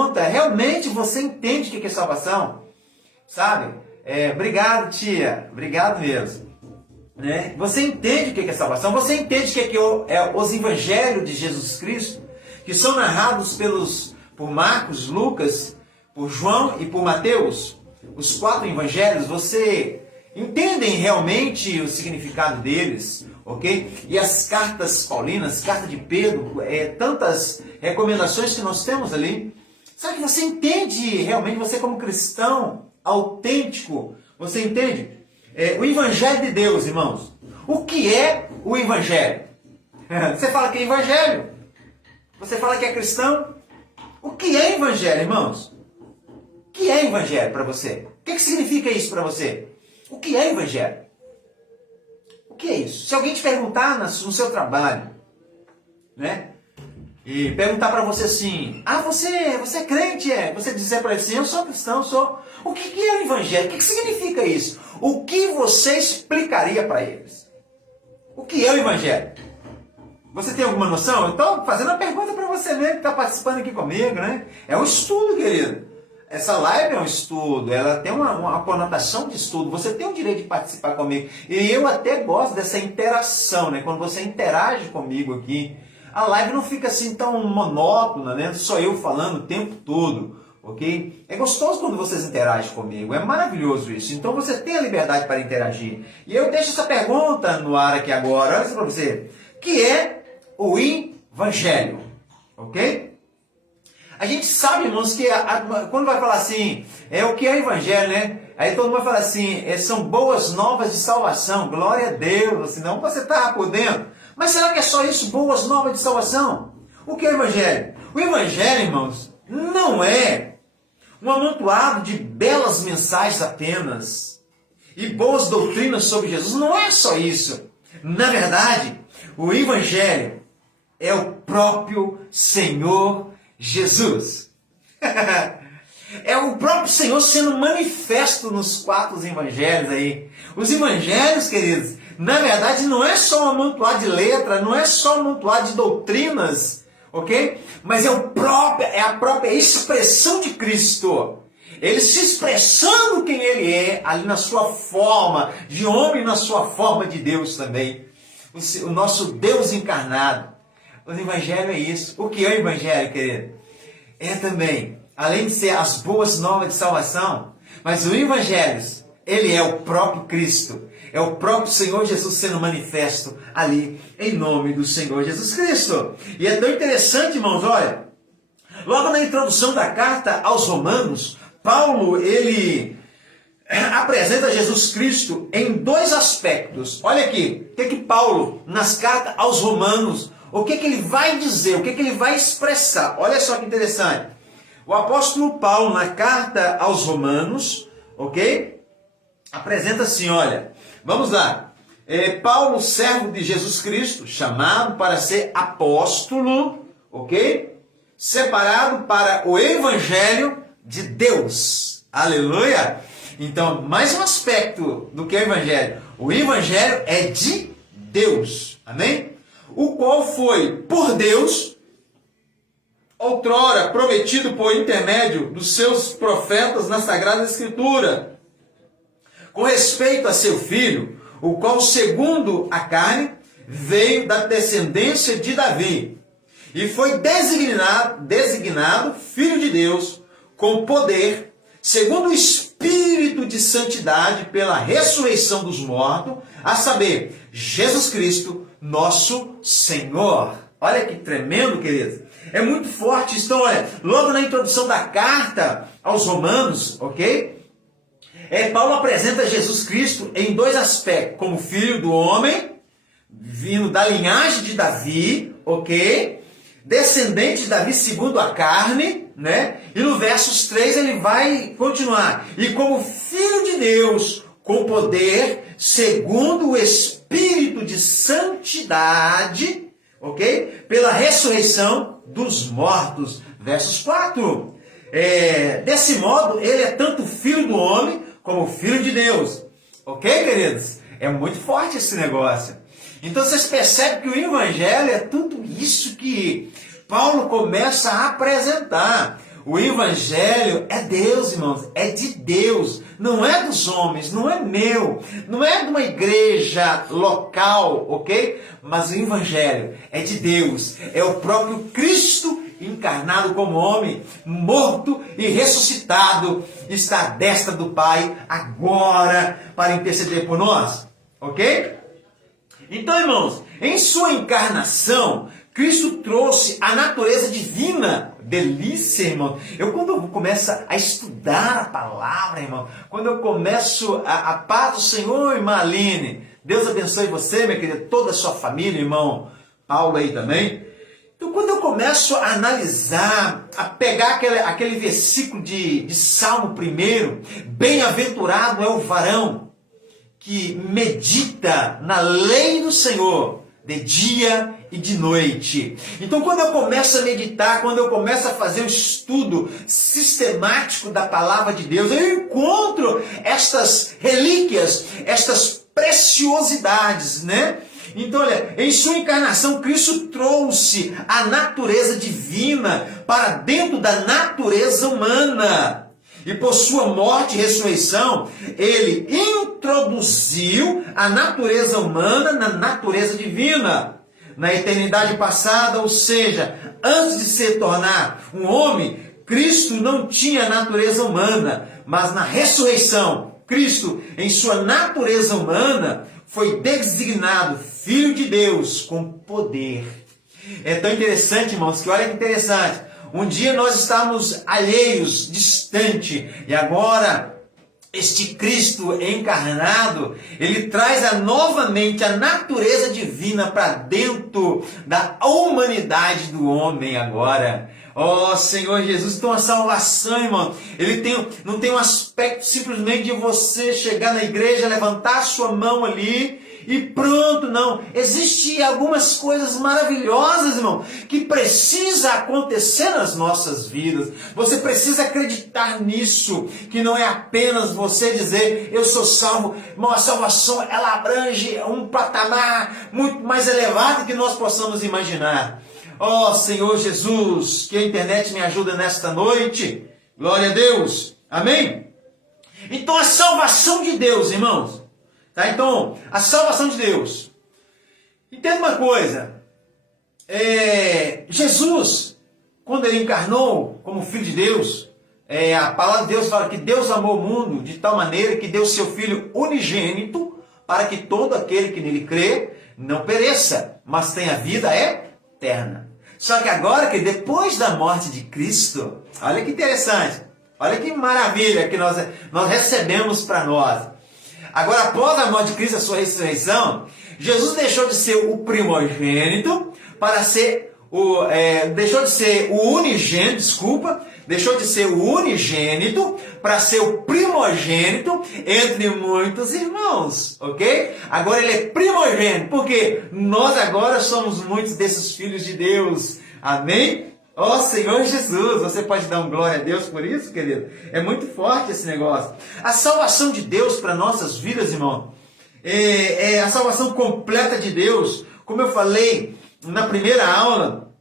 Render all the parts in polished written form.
pergunta, realmente você entende o que é salvação? Sabe? Obrigado, tia. Obrigado mesmo. Né? Você entende o que é salvação? Você entende o que é os evangelhos de Jesus Cristo, que são narrados por Marcos, Lucas, por João e por Mateus? Os 4 evangelhos, você entendem realmente o significado deles? Ok? E as cartas paulinas, carta de Pedro, tantas recomendações que nós temos ali. Sabe que você entende realmente, você como cristão autêntico, você entende? O Evangelho de Deus, irmãos. O que é o Evangelho? Você fala que é Evangelho? Você fala que é cristão? O que é Evangelho, irmãos? O que é Evangelho para você? O que significa isso para você? O que é Evangelho? O que é isso? Se alguém te perguntar no seu trabalho, né? E perguntar para você assim, você é crente, Você dizer para ele assim, eu sou cristão, sou. O que é o Evangelho? O que significa isso? O que você explicaria para eles? O que é o Evangelho? Você tem alguma noção? Eu estou fazendo uma pergunta para você mesmo que está participando aqui comigo, né? É um estudo, querido. Essa live é um estudo, ela tem uma conotação de estudo. Você tem o direito de participar comigo. E eu até gosto dessa interação, né? Quando você interage comigo aqui, a live não fica assim tão monótona, né? Só eu falando o tempo todo, ok? É gostoso quando vocês interagem comigo, é maravilhoso isso. Então você tem a liberdade para interagir. E eu deixo essa pergunta no ar aqui agora, olha isso para você. Que é o Evangelho, ok? A gente sabe, irmãos, que quando vai falar assim, o que é o Evangelho, né? Aí todo mundo fala assim, são boas novas de salvação, glória a Deus, senão você está por dentro. Mas será que é só isso, boas novas de salvação? O que é o Evangelho? O Evangelho, irmãos, não é um amontoado de belas mensagens apenas e boas doutrinas sobre Jesus. Não é só isso. Na verdade, o Evangelho é o próprio Senhor Jesus. É o próprio Senhor sendo manifesto nos 4 evangelhos aí. Os evangelhos, queridos, na verdade não é só um amontoado de letra, não é só um amontoado de doutrinas, ok? Mas é a própria expressão de Cristo. Ele se expressando quem Ele é, ali na sua forma de homem, na sua forma de Deus também. O nosso Deus encarnado. O Evangelho é isso. O que é o Evangelho, querido? É também, além de ser as boas novas de salvação, mas o Evangelho, ele é o próprio Cristo. É o próprio Senhor Jesus sendo manifesto ali, em nome do Senhor Jesus Cristo. E é tão interessante, irmãos, olha, logo na introdução da carta aos Romanos, Paulo, ele apresenta Jesus Cristo em 2 aspectos. Olha aqui, o que Paulo, nas cartas aos Romanos, o que ele vai dizer, o que ele vai expressar. Olha só que interessante. O apóstolo Paulo, na carta aos Romanos, ok? Apresenta assim, olha, vamos lá. Paulo, servo de Jesus Cristo, chamado para ser apóstolo, ok? Separado para o Evangelho de Deus. Aleluia! Então, mais um aspecto do que é o Evangelho. O Evangelho é de Deus. Amém? O qual foi, por Deus, outrora prometido por intermédio dos seus profetas na Sagrada Escritura, com respeito a seu filho, o qual, segundo a carne, veio da descendência de Davi, e foi designado Filho de Deus, com poder, segundo o Espírito de santidade, pela ressurreição dos mortos, a saber, Jesus Cristo, nosso Senhor. Olha que tremendo, queridos. É muito forte. Então, olha, logo na introdução da carta aos Romanos, ok? Paulo apresenta Jesus Cristo em 2 aspectos. Como filho do homem, vindo da linhagem de Davi, ok? Descendente de Davi segundo a carne, né? E no versos 3 ele vai continuar. E como filho de Deus, com poder, segundo o Espírito de santidade, ok? Pela ressurreição dos mortos. Versos 4. Desse modo, ele é tanto filho do homem, como filho de Deus. Ok, queridos? É muito forte esse negócio. Então vocês percebem que o Evangelho é tudo isso que Paulo começa a apresentar. O Evangelho é Deus, irmãos, é de Deus, não é dos homens, não é meu, não é de uma igreja local, ok? Mas o Evangelho é de Deus, é o próprio Cristo encarnado como homem, morto e ressuscitado, está à destra do Pai agora para interceder por nós, ok? Então, irmãos, em sua encarnação, Cristo trouxe a natureza divina. Delícia, irmão. Quando eu começo a estudar a palavra, irmão, quando eu começo a paz do Senhor, irmã Aline, Deus abençoe você, minha querida, toda a sua família, irmão Paulo aí também. Então, quando eu começo a analisar, a pegar aquele versículo de Salmo 1, bem-aventurado é o varão que medita na lei do Senhor de dia e de noite. Então, quando eu começo a meditar, quando eu começo a fazer um estudo sistemático da palavra de Deus, eu encontro estas relíquias, estas preciosidades, né? Então, olha, em sua encarnação, Cristo trouxe a natureza divina para dentro da natureza humana. E por sua morte e ressurreição, ele introduziu a natureza humana na natureza divina. Na eternidade passada, ou seja, antes de se tornar um homem, Cristo não tinha natureza humana, mas na ressurreição, Cristo, em sua natureza humana, foi designado Filho de Deus com poder. É tão interessante, irmãos, que olha que interessante. Um dia nós estávamos alheios, distante, e agora este Cristo encarnado, ele traz novamente a natureza divina para dentro da humanidade do homem agora. Oh, Senhor Jesus, então a salvação, irmão, não tem um aspecto simplesmente de você chegar na igreja, levantar a sua mão ali e pronto, não. Existem algumas coisas maravilhosas, irmão, que precisa acontecer nas nossas vidas. Você precisa acreditar nisso, que não é apenas você dizer, eu sou salvo. Irmão, a salvação, ela abrange um patamar muito mais elevado que nós possamos imaginar. Oh, Senhor Jesus, que a internet me ajuda nesta noite. Glória a Deus. Amém? Então, a salvação de Deus, irmãos. Tá? Então, a salvação de Deus. Entenda uma coisa. Jesus, quando ele encarnou como Filho de Deus, a palavra de Deus fala que Deus amou o mundo de tal maneira que deu seu Filho unigênito para que todo aquele que nele crê não pereça, mas tenha vida eterna. Só que agora, que depois da morte de Cristo, olha que interessante, olha que maravilha que nós recebemos para nós. Agora, após a morte de Cristo, a sua ressurreição, Jesus deixou de ser o primogênito para ser deixou de ser o unigênito para ser o primogênito entre muitos irmãos, ok? Agora ele é primogênito, porque nós agora somos muitos desses filhos de Deus, amém? Ó Senhor Jesus, você pode dar um glória a Deus por isso, querido? É muito forte esse negócio. A salvação de Deus para nossas vidas, irmão, é a salvação completa de Deus. Como eu falei na primeira aula,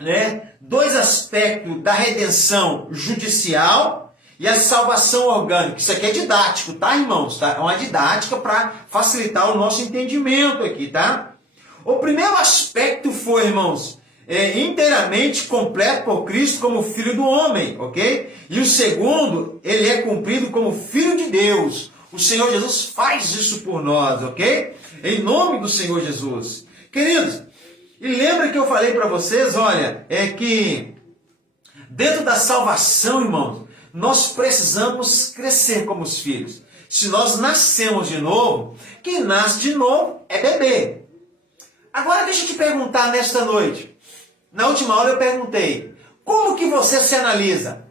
né? Dois aspectos da redenção judicial e a salvação orgânica. Isso aqui é didático, tá, irmãos? Tá? É uma didática para facilitar o nosso entendimento aqui, tá? O primeiro aspecto foi, irmãos, inteiramente completo por Cristo como Filho do homem, ok? E o segundo, ele é cumprido como Filho de Deus. O Senhor Jesus faz isso por nós, ok? Em nome do Senhor Jesus. Queridos, e lembra que eu falei para vocês, olha, que dentro da salvação, irmãos, nós precisamos crescer como os filhos. Se nós nascemos de novo, quem nasce de novo é bebê. Agora deixa eu te perguntar nesta noite. Na última aula eu perguntei, como que você se analisa?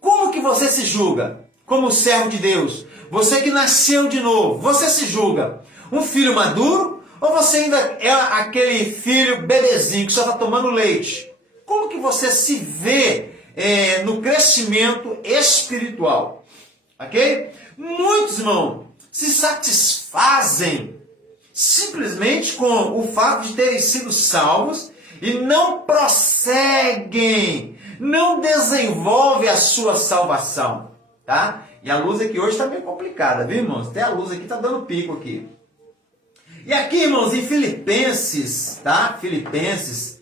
Como que você se julga como servo de Deus? Você que nasceu de novo, você se julga um filho maduro? Ou você ainda é aquele filho bebezinho que só está tomando leite? Como que você se vê no crescimento espiritual? Ok? Muitos, irmãos, se satisfazem simplesmente com o fato de terem sido salvos e não prosseguem não desenvolve a sua salvação, tá? E a luz aqui hoje está meio complicada, viu, irmãos? Até a luz aqui está dando pico aqui. E aqui, irmãos, em Filipenses, tá? Filipenses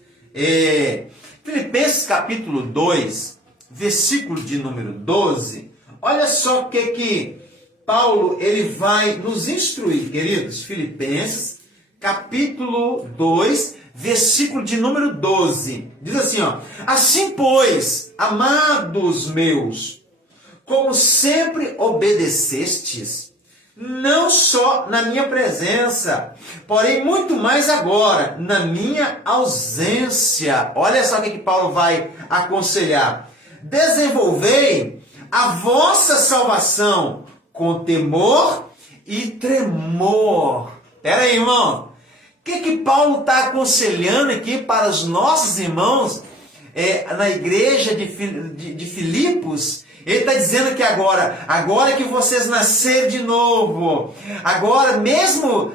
capítulo 2, versículo de número 12, olha só o que Paulo ele vai nos instruir, queridos. Filipenses capítulo 2, versículo de número 12, diz assim, ó: assim, pois, amados meus, como sempre obedecestes, não só na minha presença, porém muito mais agora, na minha ausência. Olha só o que Paulo vai aconselhar. Desenvolvei a vossa salvação com temor e tremor. Espera aí, irmão. O que Paulo está aconselhando aqui para os nossos irmãos na igreja de Filipos? Ele está dizendo que agora que vocês nasceram de novo, agora mesmo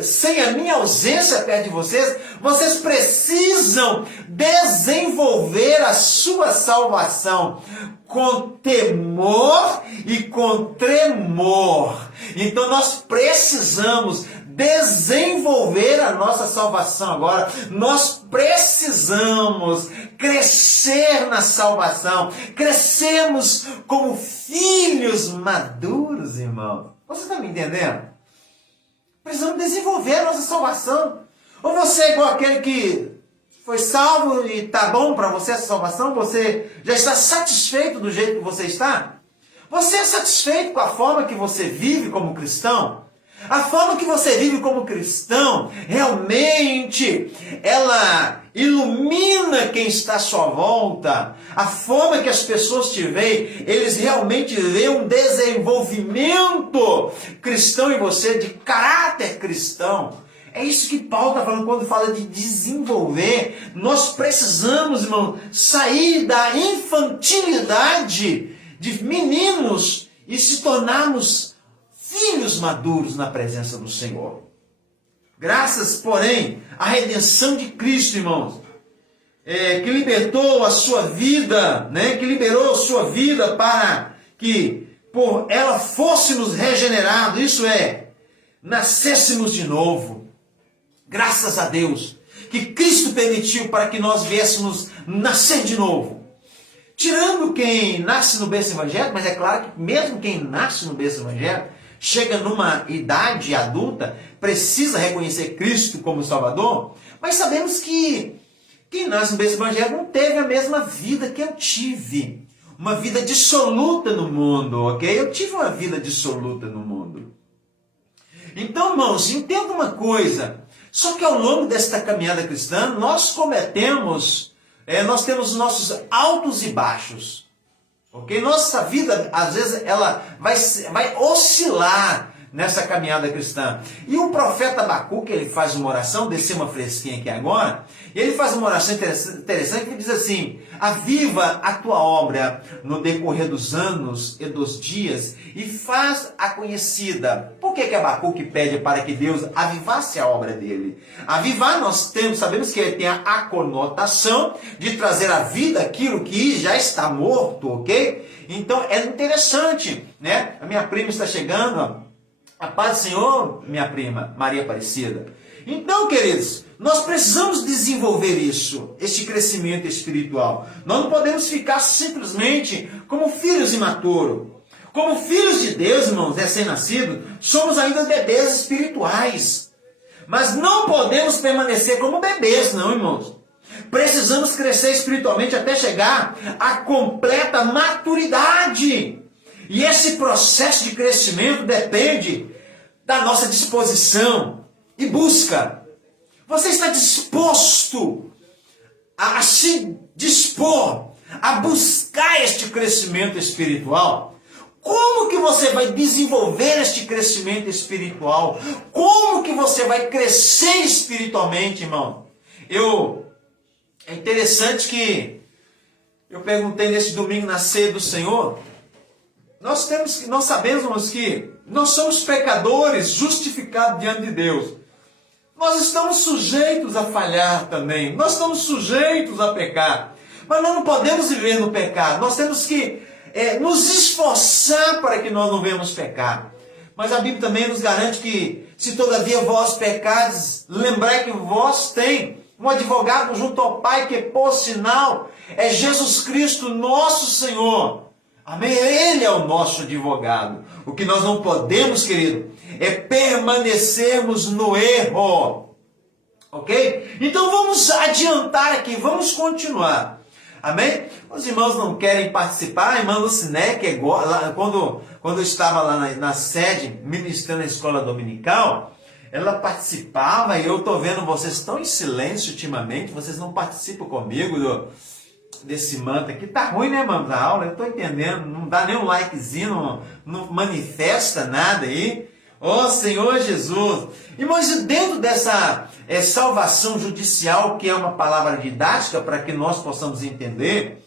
sem a minha ausência perto de vocês, vocês precisam desenvolver a sua salvação com temor e com tremor. Então nós precisamos desenvolver a nossa salvação agora. Nós precisamos crescer na salvação. Crescemos como filhos maduros, irmão. Você está me entendendo? Precisamos desenvolver a nossa salvação. Ou você é igual aquele que foi salvo e está bom para você essa salvação? Você já está satisfeito do jeito que você está? Você é satisfeito com a forma que você vive como cristão? A forma que você vive como cristão, realmente, ela ilumina quem está à sua volta. A forma que as pessoas te veem, eles realmente veem um desenvolvimento cristão em você, de caráter cristão. É isso que Paulo está falando quando fala de desenvolver. Nós precisamos, irmão, sair da infantilidade de meninos e se tornarmos filhos maduros na presença do Senhor. Graças, porém, à redenção de Cristo, irmãos, que libertou a sua vida, que liberou a sua vida para que por ela fôssemos regenerados, isso é, nascêssemos de novo. Graças a Deus, que Cristo permitiu para que nós viéssemos nascer de novo. Tirando quem nasce no berço evangélico, mas é claro que mesmo quem nasce no berço evangélico, chega numa idade adulta, precisa reconhecer Cristo como Salvador, mas sabemos que quem nasce no berço evangélico não teve a mesma vida que eu tive. Uma vida dissoluta no mundo, ok? Eu tive uma vida dissoluta no mundo. Então, irmãos, entenda uma coisa. Só que ao longo desta caminhada cristã, nós nós temos nossos altos e baixos. Ok? Nossa vida, às vezes, ela vai oscilar nessa caminhada cristã. E o profeta Abacuque, ele faz uma oração, descer uma fresquinha aqui agora, e ele faz uma oração interessante que diz assim: aviva a tua obra no decorrer dos anos e dos dias e faz-a conhecida. Por que Abacuque pede para que Deus avivasse a obra dele? Avivar, sabemos que ele tem a conotação de trazer à vida aquilo que já está morto, ok? Então é interessante, né? A minha prima está chegando, ó. A paz do Senhor, minha prima, Maria Aparecida. Então, queridos, nós precisamos desenvolver isso, este crescimento espiritual. Nós não podemos ficar simplesmente como filhos imaturos. Como filhos de Deus, irmãos, recém-nascidos, somos ainda bebês espirituais. Mas não podemos permanecer como bebês, não, irmãos. Precisamos crescer espiritualmente até chegar à completa maturidade. E esse processo de crescimento depende da nossa disposição e busca. Você está disposto a se dispor a buscar este crescimento espiritual? Como que você vai desenvolver este crescimento espiritual? Como que você vai crescer espiritualmente, irmão? É interessante que eu perguntei nesse domingo na ceia do Senhor. Nós sabemos que nós somos pecadores justificados diante de Deus. Nós estamos sujeitos a falhar também. Nós estamos sujeitos a pecar. Mas nós não podemos viver no pecado. Nós temos que nos esforçar para que nós não venhamos pecar. Mas a Bíblia também nos garante que, se todavia vós pecares, lembrai que vós tem um advogado junto ao Pai, que por sinal é Jesus Cristo, nosso Senhor. Amém? Ele é o nosso advogado. O que nós não podemos, querido, é permanecermos no erro. Ok? Então vamos adiantar aqui, vamos continuar. Amém? Os irmãos não querem participar. A irmã Luciné, que quando eu estava lá na sede, ministrando na escola dominical, ela participava, e eu estou vendo vocês tão em silêncio ultimamente, vocês não participam comigo desse manto aqui. Tá ruim, né, irmãos, a aula? Eu estou entendendo, não dá nem um likezinho, não manifesta nada aí. Ó Senhor Jesus! Irmãos, dentro dessa salvação judicial, que é uma palavra didática para que nós possamos entender,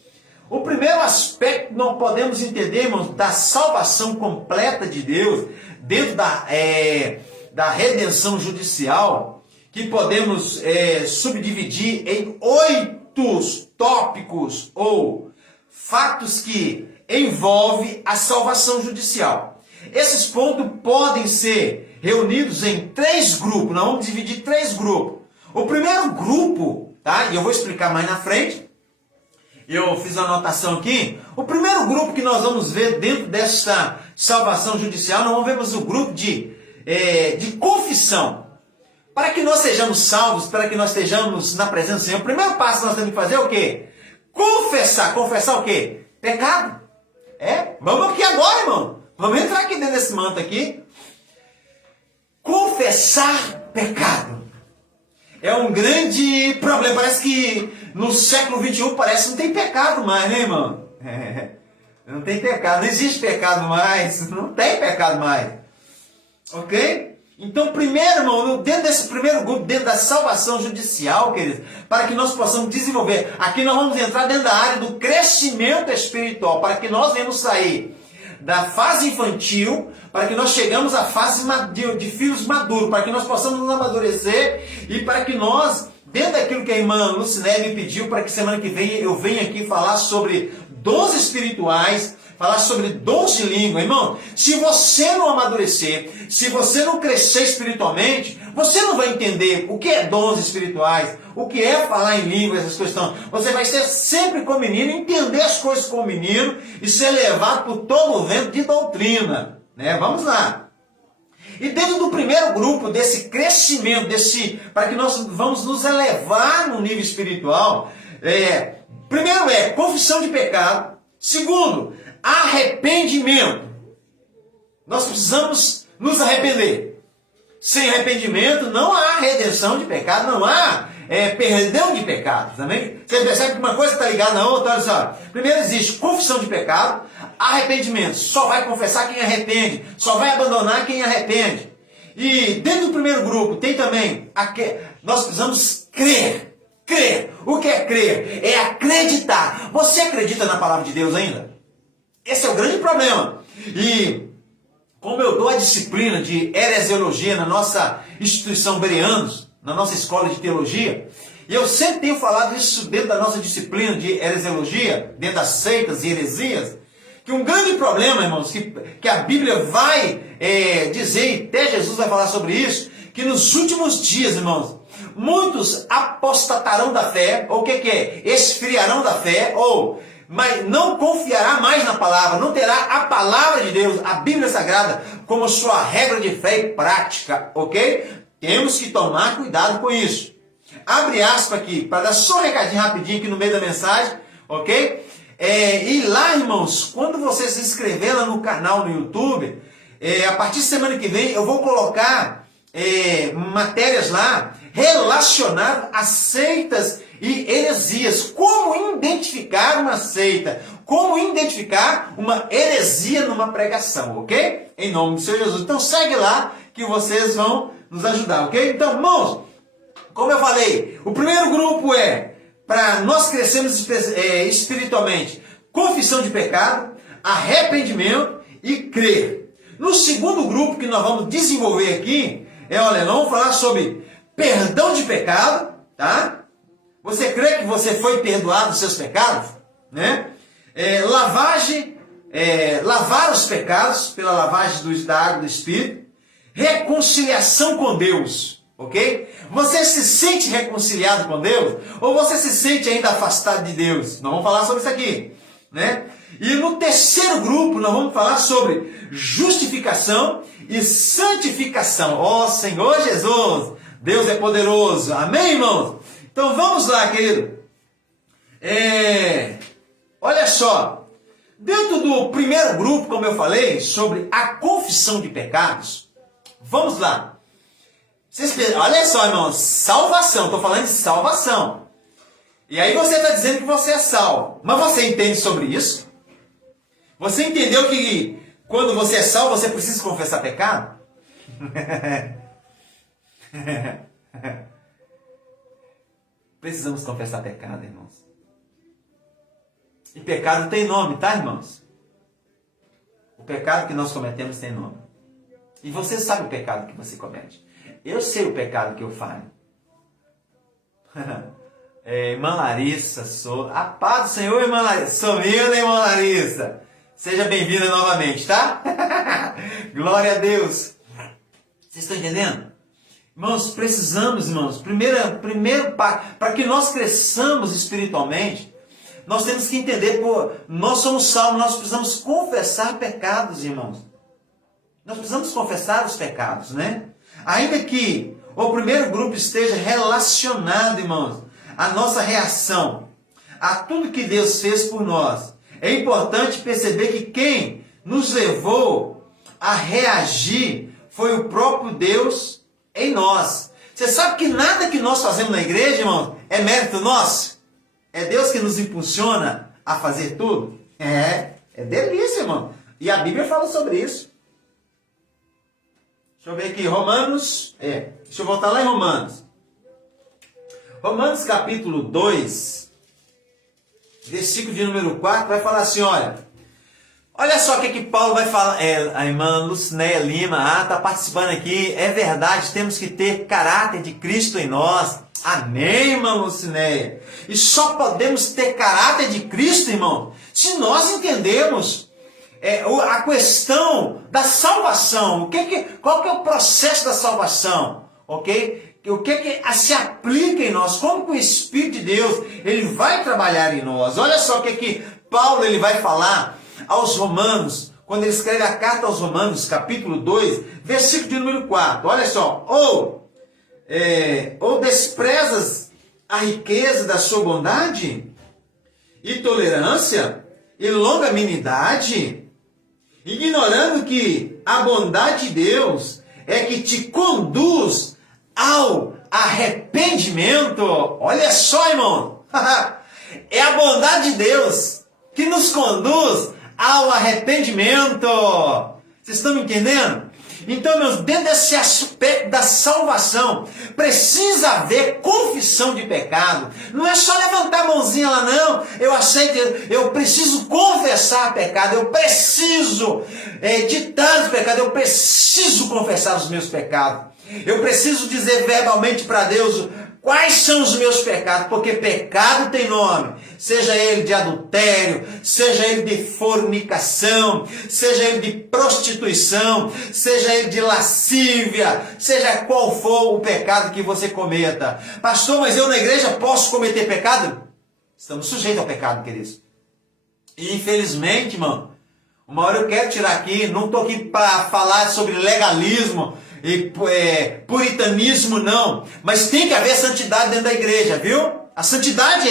o primeiro aspecto que nós podemos entender, irmãos, da salvação completa de Deus, dentro da redenção judicial, que podemos subdividir em 8 tópicos ou fatos que envolvem a salvação judicial. Esses pontos podem ser reunidos em 3 grupos. Nós vamos dividir 3 grupos. O primeiro grupo, tá? E eu vou explicar mais na frente. Eu fiz a anotação aqui. O primeiro grupo que nós vamos ver dentro dessa salvação judicial, nós vamos ver o grupo de confissão. Para que nós sejamos salvos, para que nós estejamos na presença do Senhor, o primeiro passo que nós temos que fazer é o quê? Confessar. Confessar o quê? Pecado. Vamos aqui agora, irmão. Vamos entrar aqui dentro desse manto aqui. Confessar pecado é um grande problema. Parece que no século XXI parece que não tem pecado mais, né, irmão? Não tem pecado, não existe pecado mais, não tem pecado mais. Ok? Então, primeiro, irmão, dentro desse primeiro grupo, dentro da salvação judicial, queridos, para que nós possamos desenvolver, aqui nós vamos entrar dentro da área do crescimento espiritual, para que nós venhamos sair da fase infantil, para que nós chegamos à fase de filhos maduros, para que nós possamos nos amadurecer e para que nós, dentro daquilo que a irmã Luciné me pediu, para que semana que vem eu venha aqui falar sobre dons espirituais, falar sobre dons de língua. Irmão, se você não amadurecer, se você não crescer espiritualmente, você não vai entender o que é dons espirituais, o que é falar em língua, essas questões. Você vai ser sempre como menino, entender as coisas como menino e ser levado por todo o vento de doutrina. Né? Vamos lá. E dentro do primeiro grupo, desse crescimento, para que nós vamos nos elevar no nível espiritual, primeiro confissão de pecado. Segundo, arrependimento. Nós precisamos nos arrepender. Sem arrependimento não há redenção de pecado, não há perdão de pecado. Também você percebe que uma coisa está ligada na outra. Olha só. Primeiro existe confissão de pecado, arrependimento. Só vai confessar quem arrepende, só vai abandonar quem arrepende. E dentro do primeiro grupo tem também, nós precisamos crer. Crer. O que é crer? É acreditar. Você acredita na palavra de Deus ainda? Esse é o grande problema. E como eu dou a disciplina de heresiologia na nossa instituição Bereanos, na nossa escola de teologia, e eu sempre tenho falado isso dentro da nossa disciplina de heresiologia, dentro das seitas e heresias, que um grande problema, irmãos, que a Bíblia vai dizer, e até Jesus vai falar sobre isso, que nos últimos dias, irmãos, muitos apostatarão da fé, ou o que é? Esfriarão da fé, mas não confiará mais na palavra, não terá a palavra de Deus, a Bíblia Sagrada, como sua regra de fé e prática, ok? Temos que tomar cuidado com isso. Abre aspas aqui, para dar só um recadinho rapidinho aqui no meio da mensagem, ok? E lá, irmãos, quando você se inscrever lá no canal no YouTube, a partir de semana que vem eu vou colocar matérias lá relacionadas a seitas e heresias. Como identificar uma seita, como identificar uma heresia numa pregação, ok? Em nome do Senhor Jesus. Então segue lá que vocês vão nos ajudar, ok? Então, irmãos, como eu falei, o primeiro grupo para nós crescermos espiritualmente, confissão de pecado, arrependimento e crer. No segundo grupo que nós vamos desenvolver aqui, nós vamos falar sobre perdão de pecado, tá? Você crê que você foi perdoado dos seus pecados? Né? Lavar os pecados pela lavagem da água do Espírito. Reconciliação com Deus. Ok? Você se sente reconciliado com Deus? Ou você se sente ainda afastado de Deus? Nós vamos falar sobre isso aqui. Né? E no terceiro grupo nós vamos falar sobre justificação e santificação. Ó Senhor Jesus, Deus é poderoso. Amém, irmãos? Então vamos lá, querido. Olha só. Dentro do primeiro grupo, como eu falei, sobre a confissão de pecados, vamos lá. Olha só, irmãos, salvação. Estou falando de salvação. E aí você está dizendo que você é salvo. Mas você entende sobre isso? Você entendeu que quando você é salvo, você precisa confessar pecado? Precisamos confessar pecado, irmãos. E pecado tem nome, tá, irmãos? O pecado que nós cometemos tem nome. E você sabe o pecado que você comete. Eu sei o pecado que eu faço. Irmã Larissa, a paz do Senhor, irmã Larissa. Sumiu, né, irmã Larissa? Seja bem-vinda novamente, tá? Glória a Deus. Vocês estão entendendo? Irmãos, precisamos, irmãos, primeiro para que nós cresçamos espiritualmente, nós temos que entender, nós somos salvos, nós precisamos confessar pecados, irmãos. Nós precisamos confessar os pecados, né? Ainda que o primeiro grupo esteja relacionado, irmãos, à nossa reação, a tudo que Deus fez por nós. É importante perceber que quem nos levou a reagir foi o próprio Deus em nós. Você sabe que nada que nós fazemos na igreja, irmão, é mérito nosso? É Deus que nos impulsiona a fazer tudo? É delícia, irmão. E a Bíblia fala sobre isso. Deixa eu ver aqui, Romanos. Deixa eu voltar lá em Romanos. Romanos capítulo 2, versículo de número 4, vai falar assim, olha só o que Paulo vai falar. A irmã Lucinéia Lima, está participando aqui. É verdade, temos que ter caráter de Cristo em nós. Amém, irmã Lucinéia. E só podemos ter caráter de Cristo, irmão, se nós entendemos a questão da salvação. Qual que é o processo da salvação? Ok? O que se aplica em nós? Como que o Espírito de Deus ele vai trabalhar em nós? Olha só o que Paulo ele vai falar aos Romanos, quando ele escreve a carta aos Romanos, capítulo 2, versículo de número 4. Olha só. Ou desprezas a riqueza da sua bondade e tolerância e longanimidade, ignorando que a bondade de Deus é que te conduz ao arrependimento. Olha só, irmão. É a bondade de Deus que nos conduz ao arrependimento. Vocês estão me entendendo? Então, meus, dentro desse aspecto da salvação, precisa haver confissão de pecado. Não é só levantar a mãozinha lá, não. Eu aceito, eu preciso confessar pecado. Eu preciso de tantos pecados. Eu preciso confessar os meus pecados. Eu preciso dizer verbalmente para Deus quais são os meus pecados, porque pecado tem nome, seja ele de adultério, seja ele de fornicação, seja ele de prostituição, seja ele de lascívia, seja qual for o pecado que você cometa. Pastor, mas eu na igreja posso cometer pecado? Estamos sujeitos ao pecado, queridos. E infelizmente, irmão, uma hora eu quero tirar aqui, não estou aqui para falar sobre legalismo, e puritanismo não, mas tem que haver santidade dentro da igreja, viu? A santidade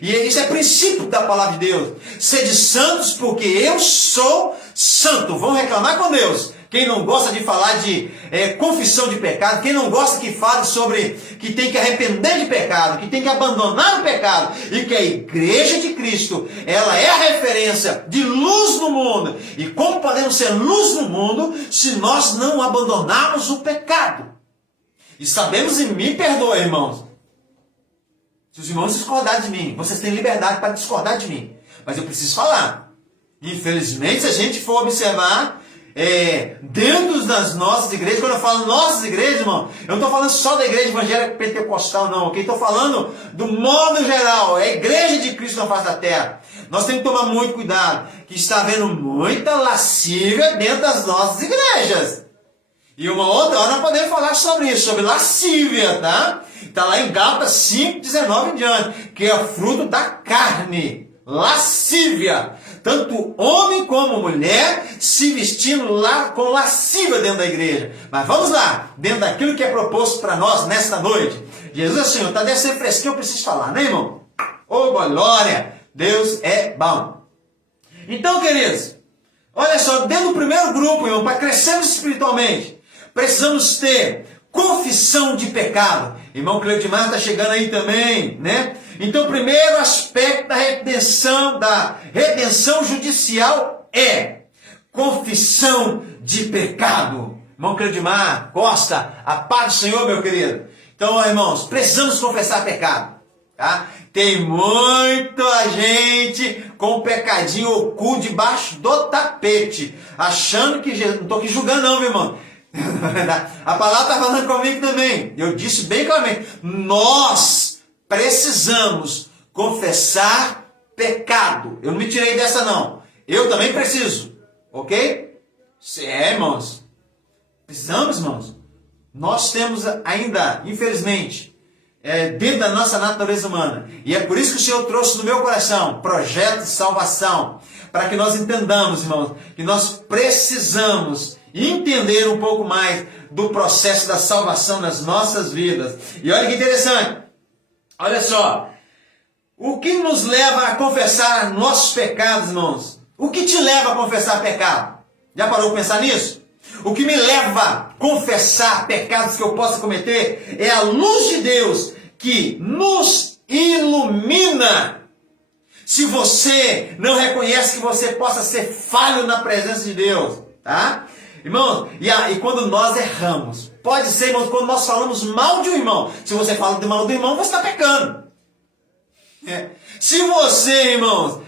e isso é princípio da palavra de Deus. Sede santos porque eu sou santo. Vão reclamar com Deus. Quem não gosta de falar de confissão de pecado, quem não gosta que fale sobre que tem que arrepender de pecado, que tem que abandonar o pecado, e que a igreja de Cristo, ela é a referência de luz no mundo. E como podemos ser luz no mundo se nós não abandonarmos o pecado? E sabemos, e me perdoe, irmãos, se os irmãos discordarem de mim, vocês têm liberdade para discordar de mim, mas eu preciso falar. Infelizmente, se a gente for observar, dentro das nossas igrejas. Quando eu falo nossas igrejas, irmão, eu não estou falando só da igreja evangélica pentecostal, não, ok? Estou falando do modo geral, é a igreja de Cristo na face da terra. Nós temos que tomar muito cuidado, que está havendo muita lascívia dentro das nossas igrejas. E uma outra hora nós podemos falar sobre isso, sobre lascívia, tá? Está lá em Gálatas 5, 19 em diante, que é fruto da carne, lascívia. Tanto homem como mulher se vestindo lá com lascívia dentro da igreja. Mas vamos lá, dentro daquilo que é proposto para nós nesta noite. Jesus é Senhor, está descendo fresquinho, eu preciso falar, né, irmão? Ô, glória! Deus é bom. Então, queridos, olha só, dentro do primeiro grupo, irmão, para crescermos espiritualmente, precisamos ter confissão de pecado. Irmão Cleudimar está chegando aí também, né? Então, o primeiro aspecto da redenção judicial é confissão de pecado. Irmão Cleudimar, Costa, a paz do Senhor, meu querido. Então, irmãos, precisamos confessar pecado, tá? Tem muita gente com pecadinho oculto debaixo do tapete, achando que Jesus... Não estou aqui julgando não, meu irmão. A palavra está falando comigo também. Eu disse bem claramente, nós precisamos confessar pecado. Eu não me tirei dessa não. Eu também preciso, ok? Irmãos, precisamos, irmãos. Nós temos ainda, infelizmente, dentro da nossa natureza humana. E é por isso que o Senhor trouxe no meu coração projeto de salvação, para que nós entendamos, irmãos, que nós precisamos entender um pouco mais do processo da salvação nas nossas vidas. E olha que interessante, olha só, o que nos leva a confessar nossos pecados, irmãos? O que te leva a confessar pecado? Já parou para pensar nisso? O que me leva a confessar pecados que eu possa cometer é a luz de Deus que nos ilumina. Se você não reconhece que você possa ser falho na presença de Deus, tá? Irmãos, e quando nós erramos, pode ser, irmãos, quando nós falamos mal de um irmão. Se você fala de mal do irmão, você está pecando. Se você, irmãos,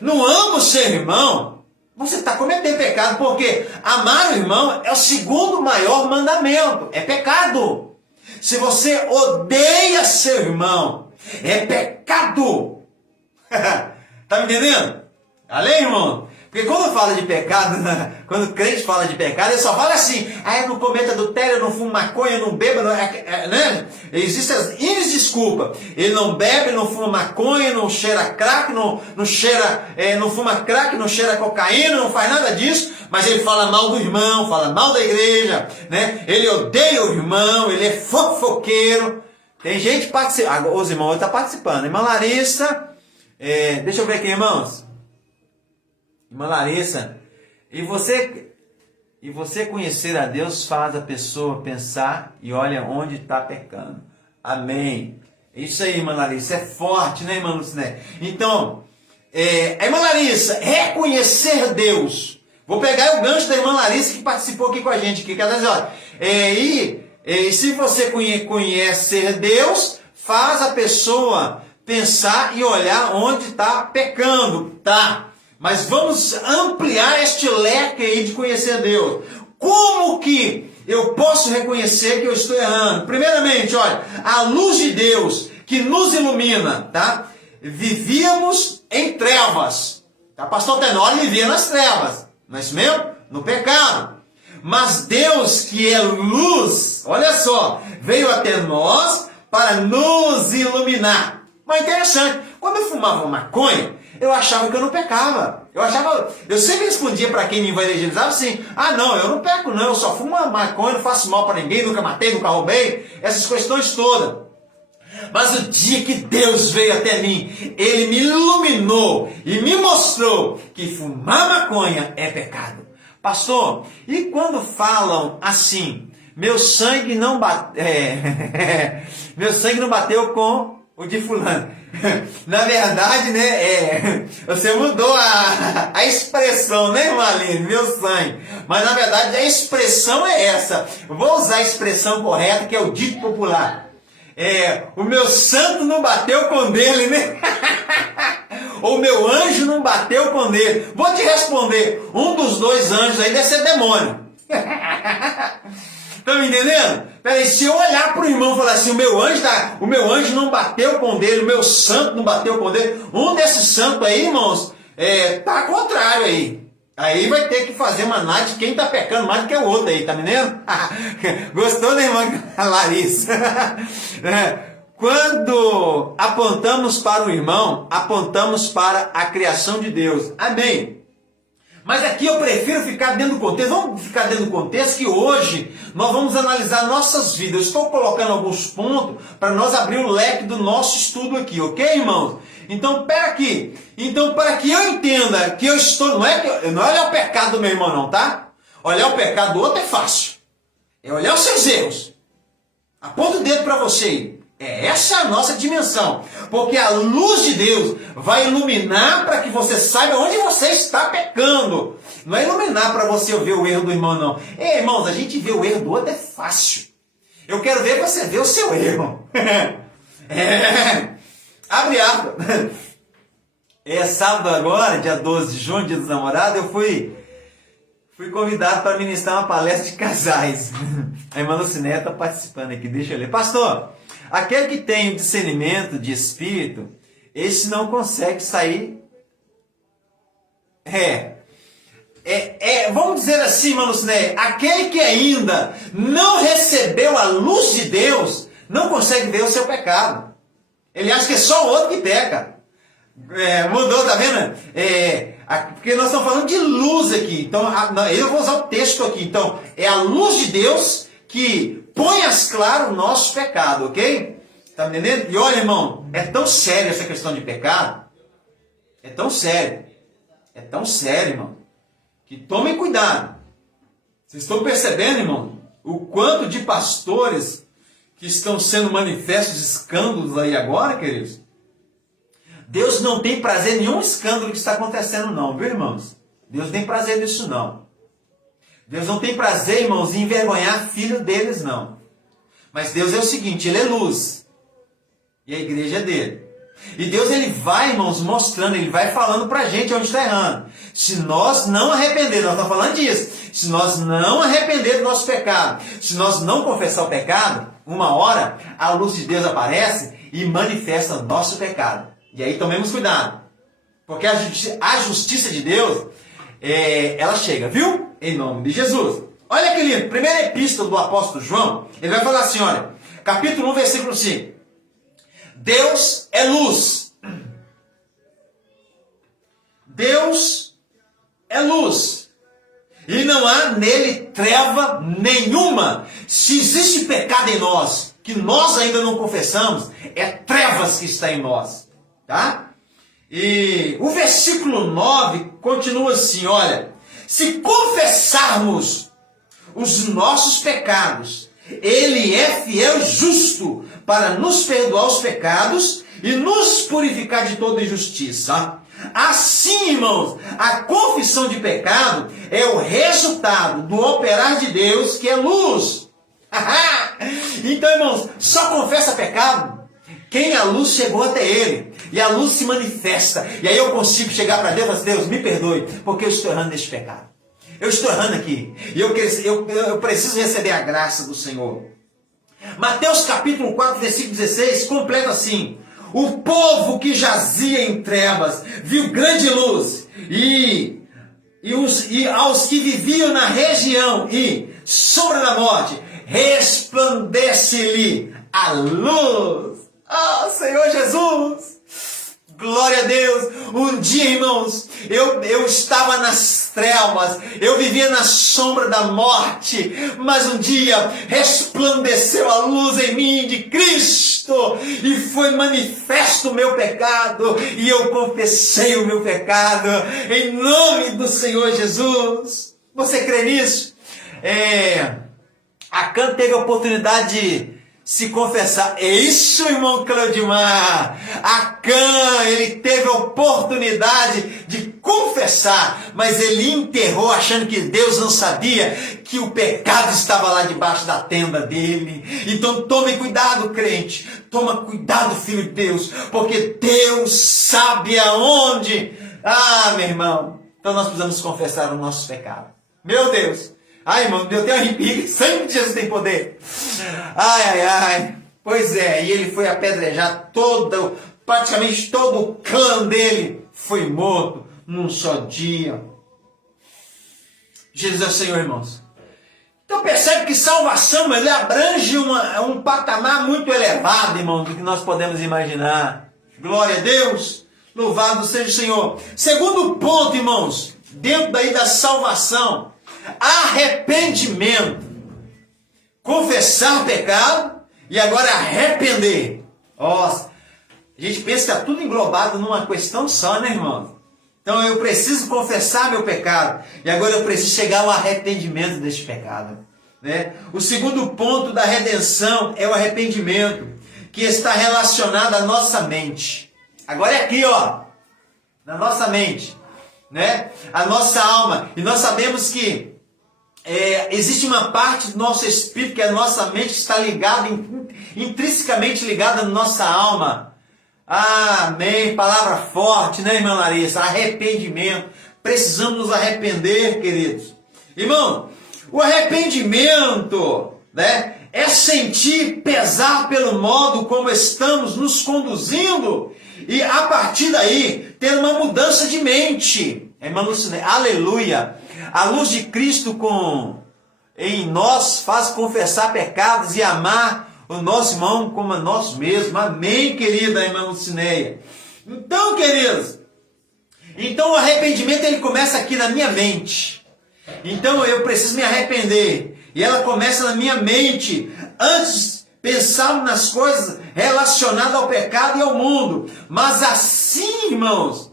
não ama o seu irmão, você está cometendo pecado, porque amar o irmão é o segundo maior mandamento, é pecado. Se você odeia seu irmão, é pecado. Tá me entendendo? Além, irmão? Porque quando fala de pecado, quando o crente fala de pecado, ele só fala assim, eu não cometo adultério, eu não fumo maconha, eu não bebo, né? Existem as N desculpas. Ele não bebe, não fuma maconha, não cheira crack, não fuma crack, não cheira cocaína, não faz nada disso, mas ele fala mal do irmão, fala mal da igreja, né? Ele odeia o irmão, ele é fofoqueiro. Tem gente participando, os irmãos estão participando. Irmã Larissa, deixa eu ver aqui, irmãos. Irmã Larissa, e você conhecer a Deus faz a pessoa pensar e olha onde está pecando. Amém. Isso aí, irmã Larissa, é forte, né, irmã Luciné? Então, a irmã Larissa, reconhecer Deus. Vou pegar o gancho da irmã Larissa que participou aqui com a gente, que às vezes, olha, e se você conhecer Deus, faz a pessoa pensar e olhar onde está pecando, tá? Mas vamos ampliar este leque aí de conhecer Deus. Como que eu posso reconhecer que eu estou errando? Primeiramente, olha, a luz de Deus que nos ilumina, tá? Vivíamos em trevas. Tá? Pastor Tenório vivia nas trevas, não é isso mesmo? No pecado. Mas Deus, que é luz, olha só, veio até nós para nos iluminar. Mas interessante, quando eu fumava maconha, eu achava que eu não pecava. Eu sempre respondia para quem me evangelizava assim, não, eu não peco não, eu só fumo maconha, não faço mal para ninguém, nunca matei, nunca roubei, essas questões todas. Mas o dia que Deus veio até mim, Ele me iluminou e me mostrou que fumar maconha é pecado. Pastor, e quando falam assim, meu sangue não bateu com o de fulano. Na verdade, né, você mudou a expressão, né, Marlene? Meu sangue. Mas na verdade a expressão é essa. Eu vou usar a expressão correta, que é o dito popular. O meu santo não bateu com o dele, né? Ou meu anjo não bateu com ele. Vou te responder, um dos dois anjos aí deve ser demônio. Estão me entendendo? Peraí, se eu olhar para o irmão e falar assim, o meu anjo não bateu com o dele, o meu santo não bateu com o dele, um desses santos aí, irmãos, tá contrário aí. Aí vai ter que fazer uma análise de quem está pecando mais do que o outro aí, tá me entendendo? Gostou, né, irmã Larissa? Quando apontamos para o irmão, apontamos para a criação de Deus. Amém? Mas aqui eu prefiro ficar dentro do contexto. Vamos ficar dentro do contexto que hoje nós vamos analisar nossas vidas. Eu estou colocando alguns pontos para nós abrir o leque do nosso estudo aqui, ok, irmãos? Então, para que eu entenda que eu estou... Não é olhar o pecado do meu irmão, não, tá? Olhar o pecado do outro é fácil. É olhar os seus erros. Aponta o dedo para você aí. Essa a nossa dimensão, porque a luz de Deus vai iluminar para que você saiba onde você está pecando. Não é iluminar para você ver o erro do irmão, não. Irmãos, a gente vê o erro do outro é fácil. Eu quero ver você ver o seu erro. Abre aspas. Sábado agora, dia 12 de junho, dia dos namorados, eu fui convidado para ministrar uma palestra de casais. A irmã Lucinéia está participando aqui, deixa eu ler. Pastor, aquele que tem o discernimento de espírito, esse não consegue sair. Vamos dizer assim, irmã Lucinéia, aquele que ainda não recebeu a luz de Deus, não consegue ver o seu pecado. Ele acha que é só o outro que peca. Mudou, tá vendo? Porque nós estamos falando de luz aqui. Então, eu vou usar o texto aqui. Então, é a luz de Deus que põe às claras o nosso pecado, ok? Tá me entendendo? E olha, irmão, é tão sério essa questão de pecado. É tão sério, irmão, que tomem cuidado. Vocês estão percebendo, irmão, o quanto de pastores que estão sendo manifestos escândalos aí agora, queridos? Deus não tem prazer em nenhum escândalo que está acontecendo, não, viu, irmãos? Deus não tem prazer nisso, não. Deus não tem prazer, irmãos, em envergonhar filho deles, não. Mas Deus é o seguinte, Ele é luz. E a igreja é dele. E Deus, Ele vai, irmãos, mostrando, Ele vai falando pra gente onde está errando. Se nós não arrepender, nós estamos falando disso. Se nós não arrepender do nosso pecado, se nós não confessar o pecado, uma hora a luz de Deus aparece e manifesta o nosso pecado. E aí tomemos cuidado. Porque a justiça de Deus, ela chega, viu? Em nome de Jesus. Olha que lindo. Primeira epístola do apóstolo João, ele vai falar assim, olha. Capítulo 1, versículo 5. Deus é luz. Deus é luz. E não há nele treva nenhuma. Se existe pecado em nós, que nós ainda não confessamos, é trevas que está em nós. Tá? E o versículo 9 continua assim, olha. Se confessarmos os nossos pecados, Ele é fiel e justo para nos perdoar os pecados e nos purificar de toda injustiça. Assim, irmãos, a confissão de pecado é o resultado do operar de Deus, que é luz. Então, irmãos, só confessa pecado quem a luz chegou até ele. E a luz se manifesta. E aí eu consigo chegar para Deus e falar, Deus, me perdoe, porque eu estou errando neste pecado. Eu estou errando aqui. E eu preciso receber a graça do Senhor. Mateus capítulo 4, versículo 16, completa assim. O povo que jazia em trevas viu grande luz. E aos que viviam na região e sombra da morte, resplandece-lhe a luz. Ah, Senhor Jesus! Glória a Deus! Um dia, irmãos, eu estava nas trevas, eu vivia na sombra da morte, mas um dia resplandeceu a luz em mim de Cristo e foi manifesto o meu pecado e eu confessei o meu pecado em nome do Senhor Jesus. Você crê nisso? A Can teve a oportunidade de se confessar. É isso, irmão Cleudimar. Acã, ele teve a oportunidade de confessar, mas ele enterrou achando que Deus não sabia que o pecado estava lá debaixo da tenda dele. Então tome cuidado, crente. Toma cuidado, filho de Deus, porque Deus sabe aonde. Ah, meu irmão. Então nós precisamos confessar os nossos pecados. Meu Deus. Ai, irmão, Deus tem arrepio. Sangue de Jesus tem poder. Ai, ai, ai. Pois é, e ele foi apedrejado praticamente todo o clã dele foi morto num só dia. Jesus é o Senhor, irmãos. Então percebe que salvação, ele abrange um patamar muito elevado, irmão, do que nós podemos imaginar. Glória a Deus. Louvado seja o Senhor. Segundo ponto, irmãos, dentro daí da salvação, arrependimento. Confessar o pecado e agora arrepender. Nossa, a gente pensa que está tudo englobado numa questão só, né, irmão? Então eu preciso confessar meu pecado e agora eu preciso chegar ao arrependimento deste pecado, né? O segundo ponto da redenção é o arrependimento, que está relacionado à nossa mente. Agora é aqui, ó, na nossa mente, né? A nossa alma. E nós sabemos que existe uma parte do nosso espírito, que é a nossa mente, que está ligada, intrinsecamente ligada na nossa alma. Amém. Palavra forte, né, irmã Larissa? Arrependimento. Precisamos nos arrepender, queridos. Irmão, o arrependimento, né, é sentir pesar pelo modo como estamos nos conduzindo e a partir daí ter uma mudança de mente. Irmã Luciné, aleluia. A luz de Cristo em nós faz confessar pecados e amar o nosso irmão como a nós mesmos. Amém, querida irmã Lucinéia. Então, queridos, o arrependimento ele começa aqui na minha mente. Então eu preciso me arrepender. E ela começa na minha mente. Antes pensarmos nas coisas relacionadas ao pecado e ao mundo. Mas assim, irmãos,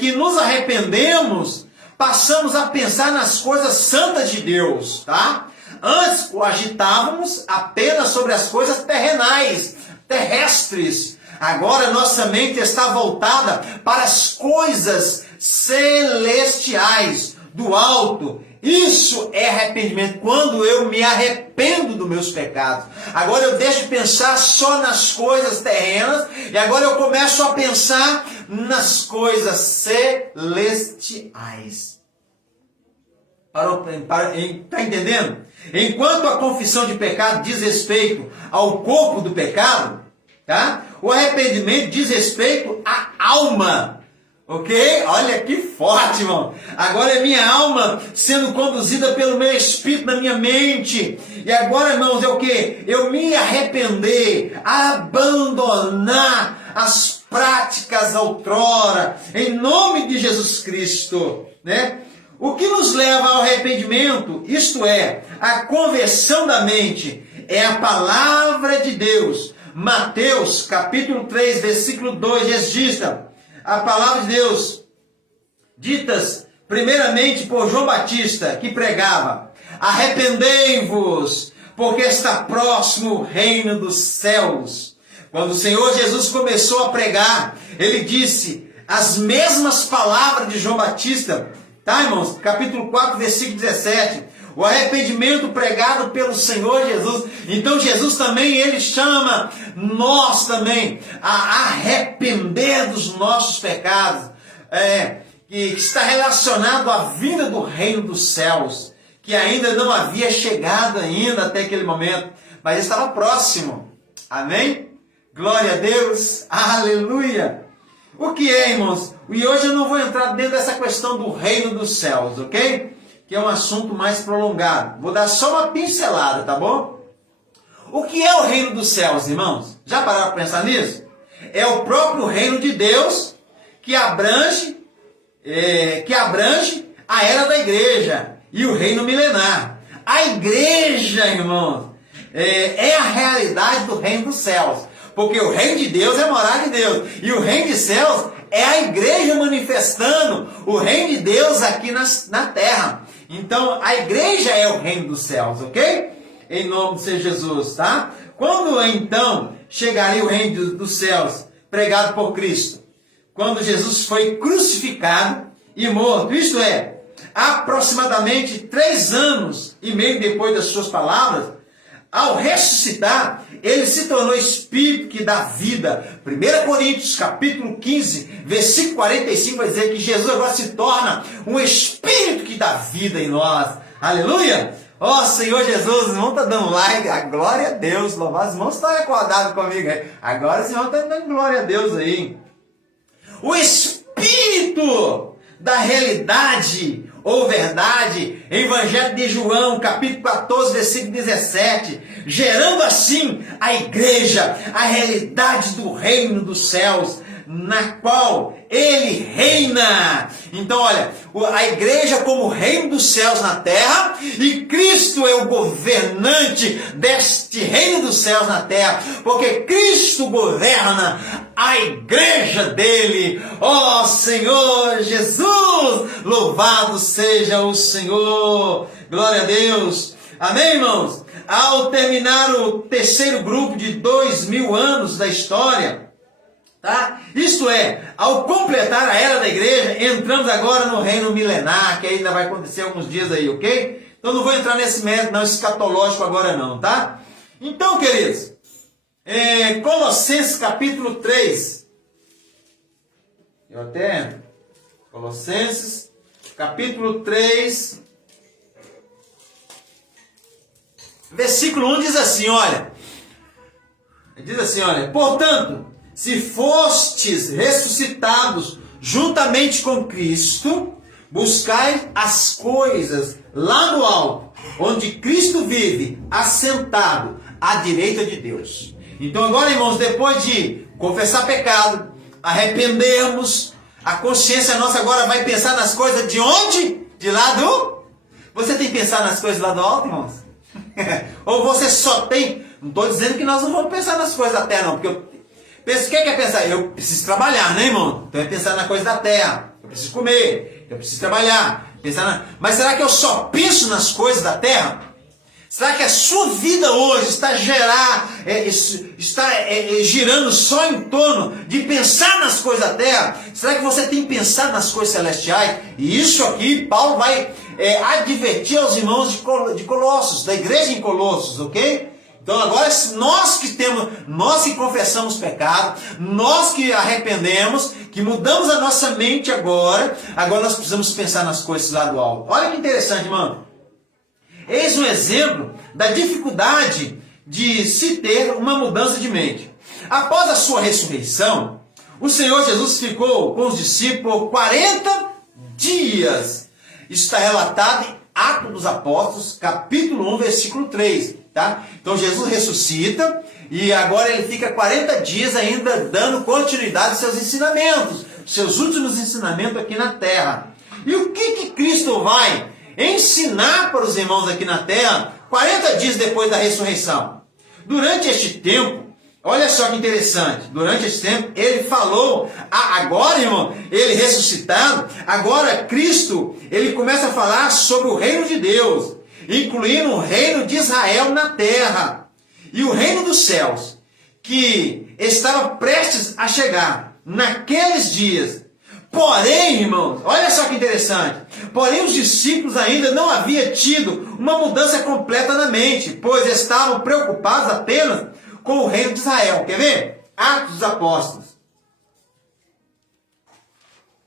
que nos arrependemos, passamos a pensar nas coisas santas de Deus, tá? Antes cogitávamos apenas sobre as coisas terrenais, terrestres. Agora nossa mente está voltada para as coisas celestiais, do alto. Isso é arrependimento, quando eu me arrependo dos meus pecados. Agora eu deixo de pensar só nas coisas terrenas e agora eu começo a pensar nas coisas celestiais. Está entendendo? Enquanto a confissão de pecado diz respeito ao corpo do pecado, tá? O arrependimento diz respeito à alma. Ok? Olha que forte, irmão. Agora é minha alma sendo conduzida pelo meu espírito na minha mente. E agora, irmãos, é o quê? Eu me arrepender, abandonar as práticas outrora, em nome de Jesus Cristo, né? O que nos leva ao arrependimento, isto é, a conversão da mente, é a palavra de Deus. Mateus, capítulo 3, versículo 2, registra a palavra de Deus, ditas primeiramente por João Batista, que pregava: arrependei-vos, porque está próximo o reino dos céus. Quando o Senhor Jesus começou a pregar, ele disse as mesmas palavras de João Batista, tá, irmãos? Capítulo 4, versículo 17. O arrependimento pregado pelo Senhor Jesus. Então Jesus também, ele chama nós também a arrepender dos nossos pecados. Que está relacionado à vinda do reino dos céus, que ainda não havia chegado ainda até aquele momento, mas estava próximo. Amém? Glória a Deus. Aleluia. O que é, irmãos? E hoje eu não vou entrar dentro dessa questão do reino dos céus, ok? Que é um assunto mais prolongado. Vou dar só uma pincelada, tá bom? O que é o reino dos céus, irmãos? Já pararam para pensar nisso? É o próprio reino de Deus que abrange a era da igreja e o reino milenar. A igreja, irmãos, é a realidade do reino dos céus. Porque o reino de Deus é morar de Deus. E o reino de céus é a igreja manifestando o reino de Deus aqui na terra. Então, a igreja é o reino dos céus, ok? Em nome de Jesus, tá? Quando então chegaria o reino dos céus pregado por Cristo? Quando Jesus foi crucificado e morto, isto é, aproximadamente 3 anos e meio depois das suas palavras, ao ressuscitar, ele se tornou Espírito que dá vida. 1 Coríntios capítulo 15, versículo 45, vai dizer que Jesus agora se torna um Espírito que dá vida em nós. Aleluia! Ó Senhor Jesus, os irmãos estão dando like, a glória a Deus, louvar, os irmãos estão acordados comigo aí. Agora os irmãos estão dando glória a Deus aí. O Espírito da realidade ou verdade, Evangelho de João, capítulo 14, versículo 17, gerando assim a igreja, a realidade do reino dos céus, na qual ele reina. Então, olha, a igreja como reino dos céus na terra, e Cristo é o governante deste reino dos céus na terra, porque Cristo governa a igreja dele. Ó Senhor Jesus, louvado seja o Senhor. Glória a Deus. Amém, irmãos? Ao terminar o terceiro grupo de 2000 anos da história, tá? Isto é, ao completar a era da igreja, entramos agora no reino milenar, que ainda vai acontecer alguns dias aí, ok? Então não vou entrar nesse método não escatológico agora não, tá? Então, queridos, Colossenses capítulo 3. Colossenses capítulo 3, versículo 1 diz assim, olha. Portanto, se fostes ressuscitados juntamente com Cristo, buscai as coisas lá no alto, onde Cristo vive, assentado à direita de Deus. Então agora, irmãos, depois de confessar pecado, arrependermos, a consciência nossa agora vai pensar nas coisas de onde? De lá do... Você tem que pensar nas coisas lá do alto, irmãos? Ou você só tem... Não estou dizendo que nós não vamos pensar nas coisas da terra, não, porque eu penso, o que é pensar? Eu preciso trabalhar, né, irmão? Então é pensar na coisa da terra. Eu preciso comer, eu preciso trabalhar. Mas será que eu só penso nas coisas da terra? Será que a sua vida hoje está girando só em torno de pensar nas coisas da terra? Será que você tem pensado nas coisas celestiais? E isso aqui, Paulo vai advertir aos irmãos de Colossos, da igreja em Colossos, ok? Então agora nós que confessamos pecado, nós que arrependemos, que mudamos a nossa mente agora nós precisamos pensar nas coisas lá do alto. Olha que interessante, irmão. Eis um exemplo da dificuldade de se ter uma mudança de mente. Após a sua ressurreição, o Senhor Jesus ficou com os discípulos por 40 dias. Isso está relatado em Atos dos Apóstolos, capítulo 1, versículo 3. Tá? Então Jesus ressuscita e agora ele fica 40 dias ainda dando continuidade aos seus ensinamentos, seus últimos ensinamentos aqui na terra. E o que Cristo vai ensinar para os irmãos aqui na terra 40 dias depois da ressurreição? Durante este tempo, olha só que interessante, durante esse tempo ele falou, agora, irmão, ele ressuscitado, agora Cristo, ele começa a falar sobre o reino de Deus, incluindo o reino de Israel na terra e o reino dos céus, que estava prestes a chegar naqueles dias. Porém, irmãos, olha só que interessante, porém os discípulos ainda não haviam tido uma mudança completa na mente, pois estavam preocupados apenas com o reino de Israel. Quer ver? Atos dos Apóstolos.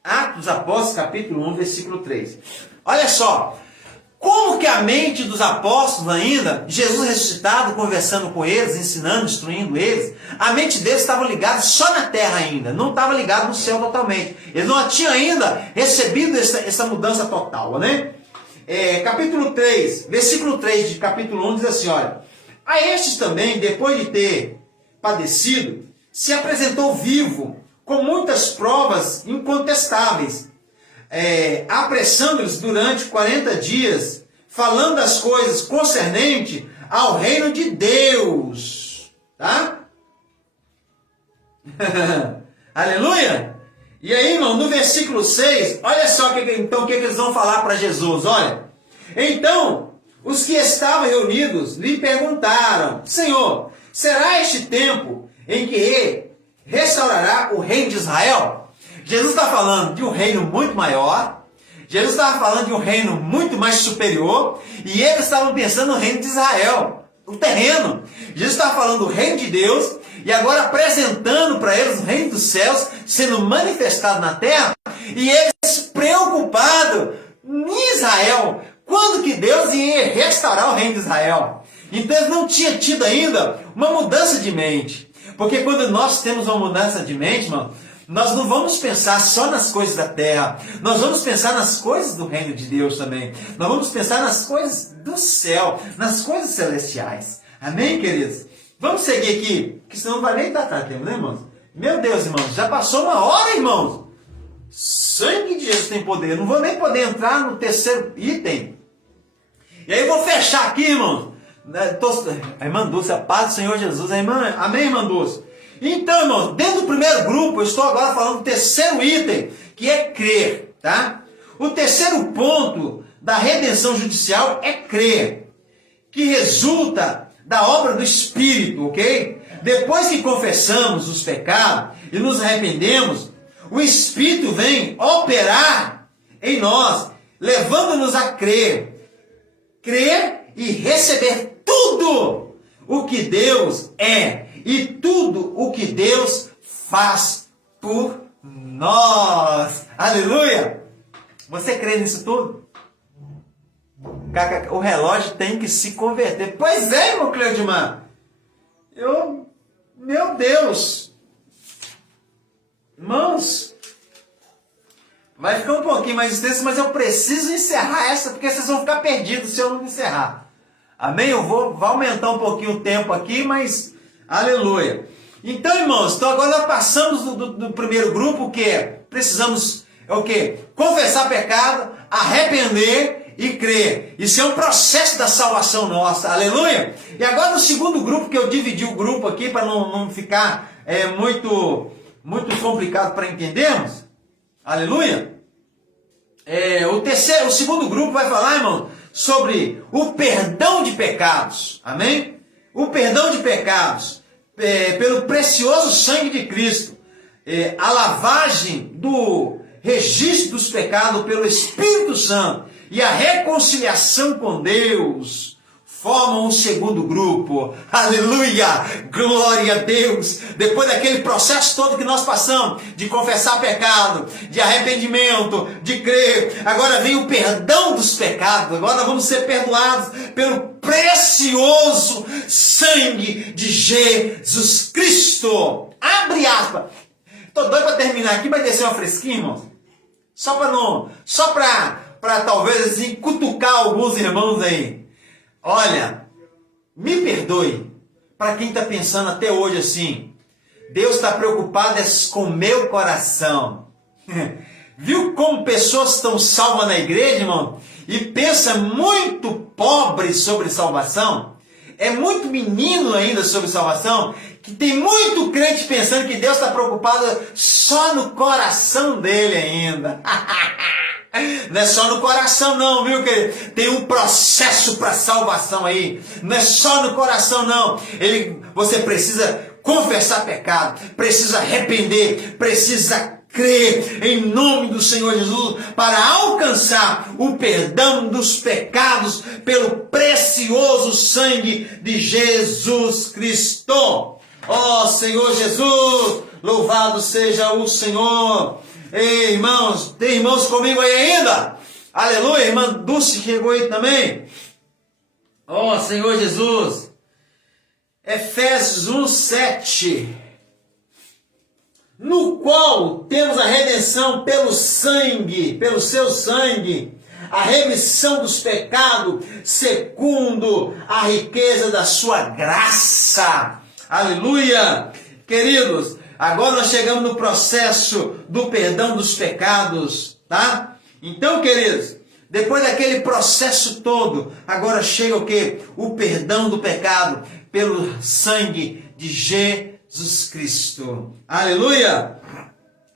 Atos dos Apóstolos, capítulo 1, versículo 3. Olha só, como que a mente dos apóstolos ainda, Jesus ressuscitado, conversando com eles, ensinando, instruindo eles, a mente deles estava ligada só na terra ainda, não estava ligada no céu totalmente. Eles não tinham ainda recebido essa mudança total, né? Capítulo 3, versículo 3 de capítulo 1 diz assim, olha, a estes também, depois de ter padecido, se apresentou vivo, com muitas provas incontestáveis, apressando-os durante 40 dias, falando as coisas concernentes ao reino de Deus. Tá? Aleluia! E aí, irmão, no versículo 6, olha só então o que eles vão falar para Jesus. Olha, então, os que estavam reunidos lhe perguntaram, Senhor, Será este tempo em que ele restaurará o reino de Israel? Jesus está falando de um reino muito maior, Jesus estava falando de um reino muito mais superior, e eles estavam pensando no reino de Israel, o terreno. Jesus estava falando do reino de Deus, e agora apresentando para eles o reino dos céus, sendo manifestado na terra, e eles preocupados em Israel, quando que Deus ia restaurar o reino de Israel. Então eles não tinham tido ainda uma mudança de mente, porque quando nós temos uma mudança de mente, irmão, nós não vamos pensar só nas coisas da terra, nós vamos pensar nas coisas do reino de Deus também. Nós vamos pensar nas coisas do céu, nas coisas celestiais. Amém, queridos? Vamos seguir aqui, que senão não vai nem dar tempo, né, irmãos? Meu Deus, irmãos, já passou uma hora, irmãos. Sangue de Jesus tem poder. Eu não vou nem poder entrar no terceiro item. E aí eu vou fechar aqui, irmãos. A irmã Dulce, a paz do Senhor Jesus. A irmã, amém, irmã Dulce? Então, irmãos, dentro do primeiro grupo, eu estou agora falando do terceiro item, que é crer, tá? O terceiro ponto da redenção judicial é crer, que resulta da obra do Espírito, ok? Depois que confessamos os pecados e nos arrependemos, o Espírito vem operar em nós, levando-nos a crer e receber tudo o que Deus é e tudo o que Deus faz por nós. Aleluia! Você crê nisso tudo? O relógio tem que se converter. Pois é, irmão Cleudimar. Meu Deus. Irmãos, vai ficar um pouquinho mais extenso, mas eu preciso encerrar essa, porque vocês vão ficar perdidos se eu não encerrar. Amém? Vou aumentar um pouquinho o tempo aqui, mas aleluia. Então, irmãos, então agora nós passamos do primeiro grupo, que é, precisamos, o quê? Confessar pecado, arrepender e crer. Isso é um processo da salvação nossa, aleluia. E agora no segundo grupo, que eu dividi o grupo aqui, para não ficar muito complicado para entendermos, aleluia. O segundo grupo vai falar, irmão, sobre o perdão de pecados, amém? O perdão de pecados, pelo precioso sangue de Cristo, a lavagem do registro dos pecados pelo Espírito Santo e a reconciliação com Deus, formam um segundo grupo. Aleluia! Glória a Deus! Depois daquele processo todo que nós passamos, de confessar pecado, de arrependimento, de crer, agora vem o perdão dos pecados. Agora nós vamos ser perdoados pelo precioso sangue de Jesus Cristo. Abre aspas. Estou doido para terminar aqui, vai descer uma fresquinha, irmãos. Só para talvez assim, cutucar alguns irmãos aí. Olha, me perdoe, para quem está pensando até hoje assim, Deus está preocupado com o meu coração. Viu como pessoas estão salvas na igreja, irmão? E pensa muito pobre sobre salvação? É muito menino ainda sobre salvação? Que tem muito crente pensando que Deus está preocupado só no coração dele ainda. Não é só no coração não, viu, querido? Tem um processo para salvação aí. Não é só no coração não. Você precisa confessar pecado, precisa arrepender, precisa crer em nome do Senhor Jesus para alcançar o perdão dos pecados pelo precioso sangue de Jesus Cristo. Ó Senhor Jesus, louvado seja o Senhor. Ei, irmãos, tem irmãos comigo aí ainda? Aleluia, irmã Dulce chegou aí também. Ó Senhor Jesus. Efésios 1:7. No qual temos a redenção pelo sangue, pelo seu sangue, a remissão dos pecados, segundo a riqueza da sua graça. Aleluia! Queridos, agora nós chegamos no processo do perdão dos pecados, tá? Então, queridos, depois daquele processo todo, agora chega o quê? O perdão do pecado pelo sangue de Jesus Cristo. Aleluia!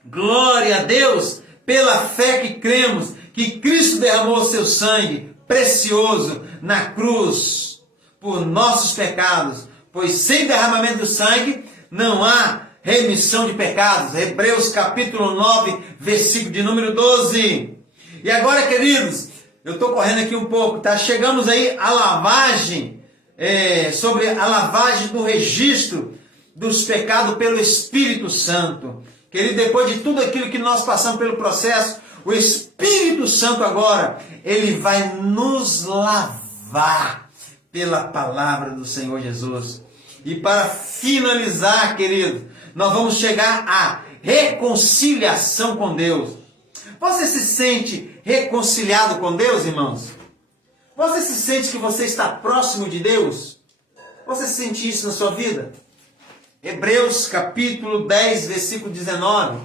Glória a Deus! Pela fé que cremos que Cristo derramou seu sangue precioso na cruz por nossos pecados, pois sem derramamento do sangue não há remissão de pecados. Hebreus capítulo 9, versículo de número 12. E agora, queridos, eu estou correndo aqui um pouco, tá? Chegamos aí à lavagem, sobre a lavagem do registro dos pecados pelo Espírito Santo. Querido, depois de tudo aquilo que nós passamos pelo processo, o Espírito Santo agora, ele vai nos lavar pela palavra do Senhor Jesus. E para finalizar, querido, nós vamos chegar à reconciliação com Deus. Você se sente reconciliado com Deus, irmãos? Você se sente que você está próximo de Deus? Você sente isso na sua vida? Hebreus capítulo 10, versículo 19.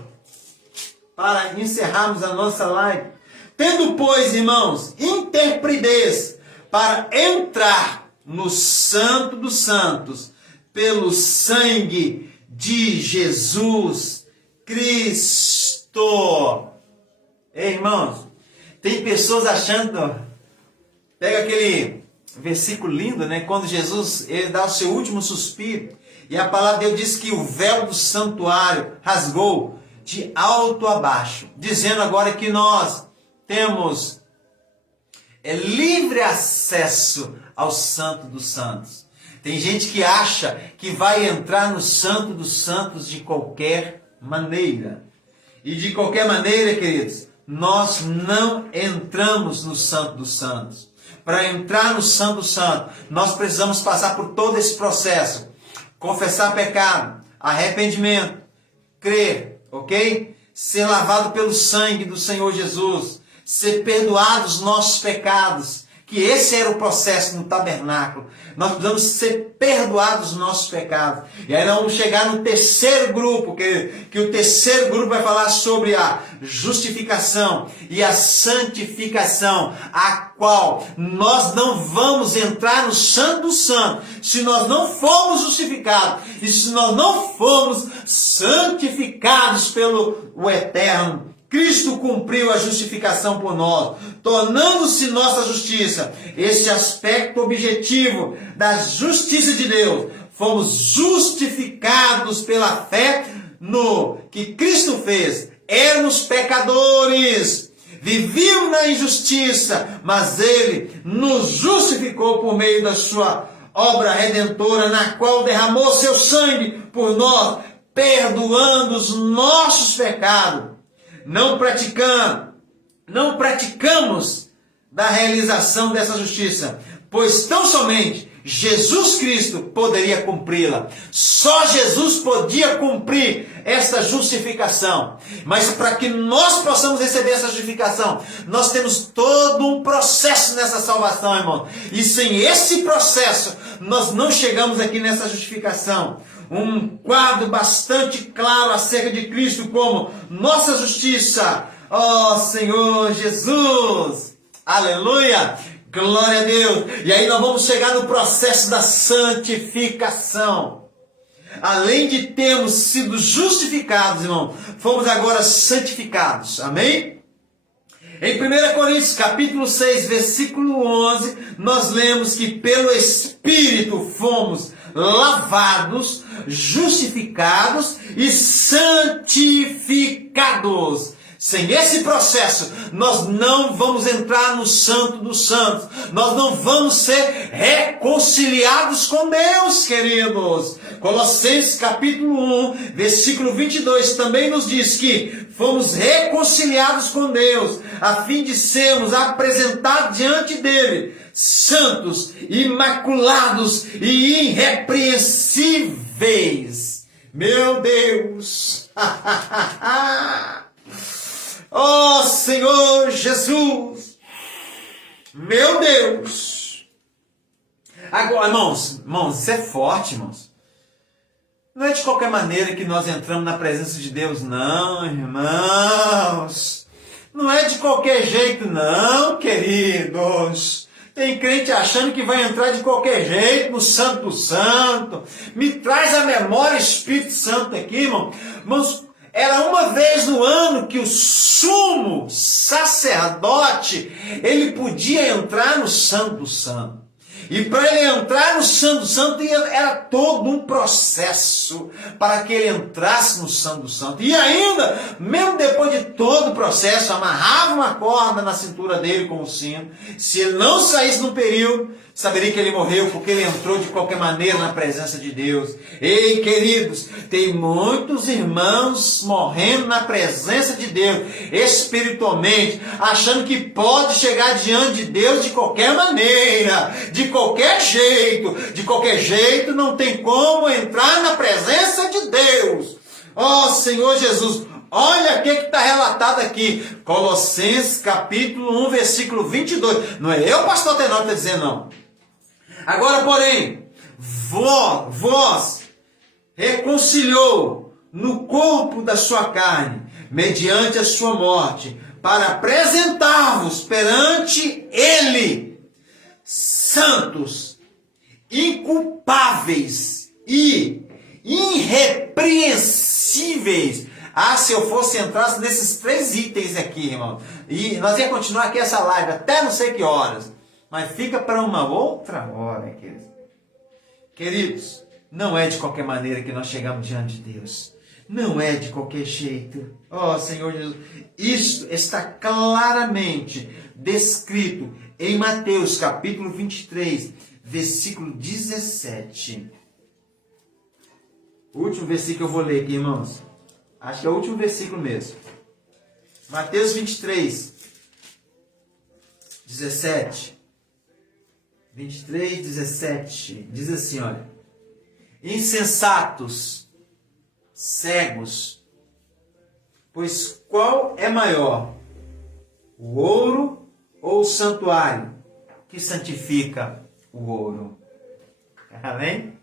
Para encerrarmos a nossa live. Tendo, pois, irmãos, intrepidez para entrar no Santo dos Santos, pelo sangue de Jesus Cristo. Ei, irmãos, tem pessoas achando, pega aquele versículo lindo, né? Quando Jesus ele dá o seu último suspiro, e a palavra de Deus diz que o véu do santuário rasgou de alto a baixo, dizendo agora que nós temos livre acesso ao Santo dos Santos. Tem gente que acha que vai entrar no Santo dos Santos de qualquer maneira. E de qualquer maneira, queridos, nós não entramos no Santo dos Santos. Para entrar no Santo dos Santos, nós precisamos passar por todo esse processo. Confessar pecado, arrependimento, crer, ok? Ser lavado pelo sangue do Senhor Jesus, ser perdoados os nossos pecados, que esse era o processo no tabernáculo. Nós precisamos ser perdoados os nossos pecados. E aí nós vamos chegar no terceiro grupo, que o terceiro grupo vai falar sobre a justificação e a santificação, a qual nós não vamos entrar no Santo dos Santos se nós não formos justificados e se nós não formos santificados pelo o Eterno. Cristo cumpriu a justificação por nós, tornando-se nossa justiça. Esse aspecto objetivo da justiça de Deus. Fomos justificados pela fé no que Cristo fez. Éramos pecadores, vivíamos na injustiça, mas Ele nos justificou por meio da sua obra redentora, na qual derramou seu sangue por nós, perdoando os nossos pecados. Não praticamos da realização dessa justiça, pois tão somente Jesus Cristo poderia cumpri-la. Só Jesus podia cumprir essa justificação. Mas para que nós possamos receber essa justificação, nós temos todo um processo nessa salvação, irmão. E sem esse processo, nós não chegamos aqui nessa justificação. Um quadro bastante claro acerca de Cristo como nossa justiça. Ó Senhor Jesus! Aleluia! Glória a Deus! E aí nós vamos chegar no processo da santificação. Além de termos sido justificados, irmão, fomos agora santificados. Amém? Em 1 Coríntios capítulo 6, versículo 11, nós lemos que pelo Espírito fomos lavados, justificados e santificados. Sem esse processo, nós não vamos entrar no Santo dos Santos. Nós não vamos ser reconciliados com Deus, queridos. Colossenses capítulo 1, versículo 22 também nos diz que fomos reconciliados com Deus, a fim de sermos apresentados diante dele, santos, imaculados e irrepreensíveis. Meu Deus! Oh Senhor Jesus! Meu Deus! Agora, irmãos, isso é forte, irmãos. Não é de qualquer maneira que nós entramos na presença de Deus, não, irmãos. Não é de qualquer jeito, não, queridos. Tem crente achando que vai entrar de qualquer jeito no Santo do Santo. Me traz a memória Espírito Santo aqui, irmão. Irmãos, era uma vez no ano que o sumo sacerdote, ele podia entrar no Santo do Santo. E para ele entrar no Santo dos Santos era todo um processo para que ele entrasse no Santo dos Santos. E ainda, mesmo depois de todo o processo, amarrava uma corda na cintura dele com o sino. Se ele não saísse no período, saberia que ele morreu, porque ele entrou de qualquer maneira na presença de Deus. Ei, queridos, tem muitos irmãos morrendo na presença de Deus, espiritualmente, achando que pode chegar diante de Deus de qualquer maneira, de qualquer jeito. De qualquer jeito não tem como entrar na presença de Deus. Ó Senhor Jesus, olha o que está relatado aqui. Colossenses capítulo 1, versículo 22. Não é eu, pastor Tenório, que está dizendo, não. Agora, porém, vós reconciliou no corpo da sua carne, mediante a sua morte, para apresentar-vos perante Ele, santos, inculpáveis e irrepreensíveis. Ah, se eu fosse entrar nesses 3 itens aqui, irmão. E nós ia continuar aqui essa live até não sei que horas. Mas fica para uma outra hora, queridos. Queridos, não é de qualquer maneira que nós chegamos diante de Deus. Não é de qualquer jeito. Ó Senhor Jesus, isso está claramente descrito em Mateus capítulo 23, versículo 17. O último versículo que eu vou ler aqui, irmãos. Acho que é o último versículo mesmo. Mateus 23, 17. 23, 17. Diz assim, olha. Insensatos, cegos, pois qual é maior? O ouro ou o santuário que santifica o ouro? Amém?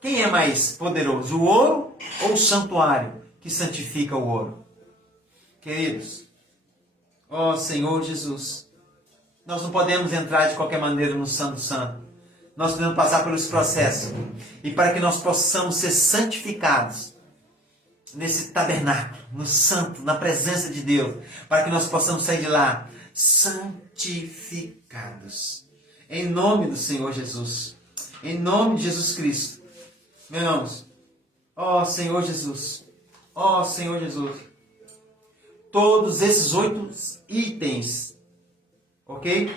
Quem é mais poderoso, o ouro ou o santuário que santifica o ouro? Queridos, ó Senhor Jesus, nós não podemos entrar de qualquer maneira no Santo Santo. Nós podemos passar pelos processos. E para que nós possamos ser santificados nesse tabernáculo, no santo, na presença de Deus, para que nós possamos sair de lá santificados. Em nome do Senhor Jesus. Em nome de Jesus Cristo. Meus irmãos, ó Senhor Jesus, ó Senhor Jesus, todos esses 8 itens, ok?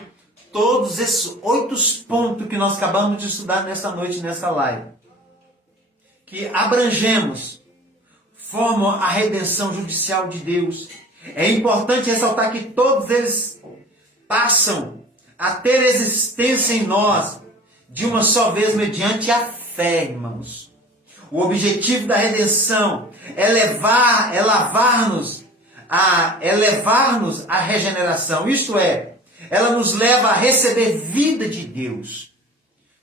Todos esses 8 pontos que nós acabamos de estudar nesta noite, nesta live, que abrangemos, formam a redenção judicial de Deus. É importante ressaltar que todos eles passam a ter existência em nós de uma só vez mediante a fé, irmãos. O objetivo da redenção é levar-nos à regeneração. Isto é, ela nos leva a receber vida de Deus.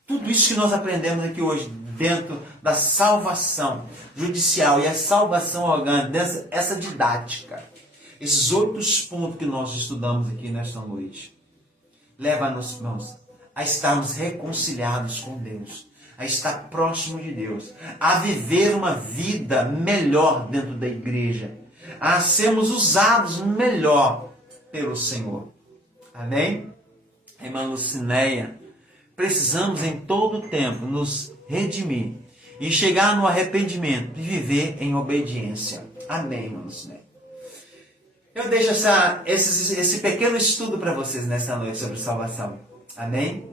Tudo isso que nós aprendemos aqui hoje, dentro da salvação judicial e a salvação orgânica, essa didática, esses 8 pontos que nós estudamos aqui nesta noite, leva-nos, irmãos, a estarmos reconciliados com Deus, a estar próximo de Deus, a viver uma vida melhor dentro da igreja, a sermos usados melhor pelo Senhor. Amém? Irmã Lucinéia, precisamos em todo o tempo nos redimir e chegar no arrependimento e viver em obediência. Amém, irmã Lucinéia? Eu deixo esse pequeno estudo para vocês nesta noite sobre salvação. Amém?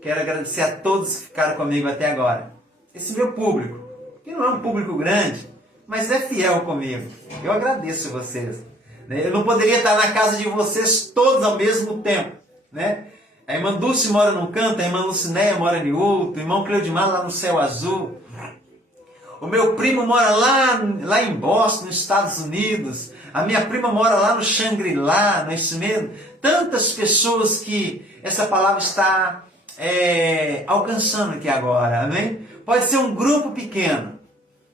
Quero agradecer a todos que ficaram comigo até agora. Esse meu público, que não é um público grande, mas é fiel comigo. Eu agradeço vocês. Eu não poderia estar na casa de vocês todos ao mesmo tempo, né? A irmã Dulce mora num canto, a irmã Lucinéia mora em outro, o irmão Cleudimar lá no Céu Azul. O meu primo mora lá em Boston, nos Estados Unidos. A minha prima mora lá no Shangri-La, não é isso mesmo? Tantas pessoas que essa palavra está alcançando aqui agora, amém? Pode ser um grupo pequeno,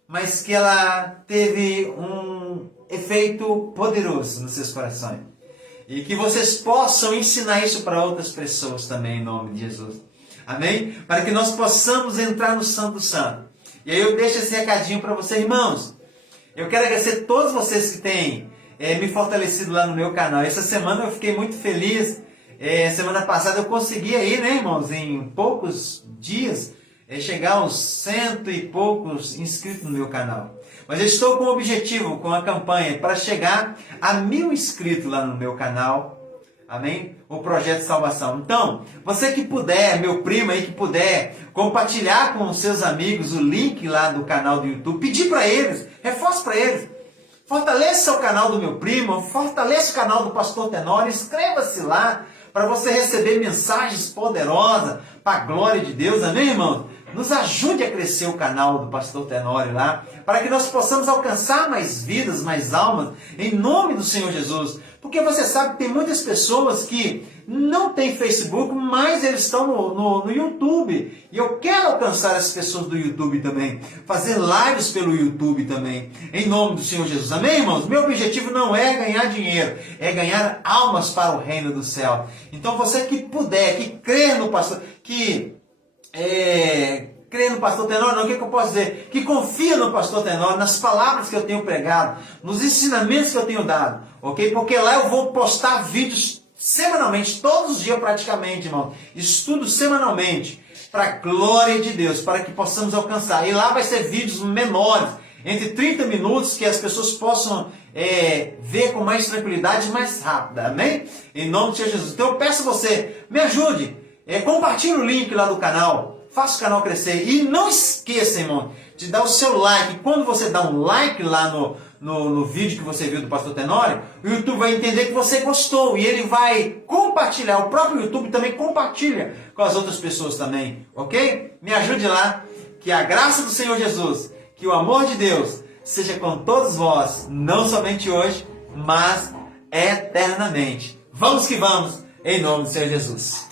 mas que ela teve um efeito poderoso nos seus corações. E que vocês possam ensinar isso para outras pessoas também, em nome de Jesus. Amém? Para que nós possamos entrar no Santo Santo. E aí eu deixo esse recadinho para vocês, irmãos. Eu quero agradecer a todos vocês que têm me fortalecido lá no meu canal. Essa semana eu fiquei muito feliz Semana passada eu consegui aí, né, irmãos, em poucos dias, chegar aos 100 e poucos inscritos no meu canal. Mas eu estou com um objetivo, com a campanha, para chegar a 1000 inscritos lá no meu canal. Amém? O Projeto de Salvação. Então, você que puder, meu primo aí que puder, compartilhar com os seus amigos o link lá do canal do YouTube, pedir para eles, reforce para eles. Fortaleça o canal do meu primo, fortaleça o canal do Pastor Tenório, inscreva-se lá para você receber mensagens poderosas para a glória de Deus. Amém, irmãos? Nos ajude a crescer o canal do Pastor Tenório lá, para que nós possamos alcançar mais vidas, mais almas, em nome do Senhor Jesus. Porque você sabe que tem muitas pessoas que não têm Facebook, mas eles estão no YouTube. E eu quero alcançar as pessoas do YouTube também. Fazer lives pelo YouTube também. Em nome do Senhor Jesus. Amém, irmãos? Meu objetivo não é ganhar dinheiro. É ganhar almas para o reino do céu. Então você que puder, que crê no pastor, crê no Pastor Tenório, não, o que eu posso dizer? Que confia no Pastor Tenório, nas palavras que eu tenho pregado, nos ensinamentos que eu tenho dado, ok? Porque lá eu vou postar vídeos semanalmente, todos os dias praticamente, irmão. Estudo semanalmente, para a glória de Deus, para que possamos alcançar. E lá vai ser vídeos menores, entre 30 minutos, que as pessoas possam ver com mais tranquilidade e mais rápida, amém? Em nome de Jesus. Então eu peço a você, me ajude, compartilhe o link lá do canal, faça o canal crescer. E não esqueça, irmão, de dar o seu like. Quando você dá um like lá no vídeo que você viu do Pastor Tenório, o YouTube vai entender que você gostou. E ele vai compartilhar. O próprio YouTube também compartilha com as outras pessoas também. Ok? Me ajude lá. Que a graça do Senhor Jesus, que o amor de Deus seja com todos vós. Não somente hoje, mas eternamente. Vamos que vamos. Em nome do Senhor Jesus.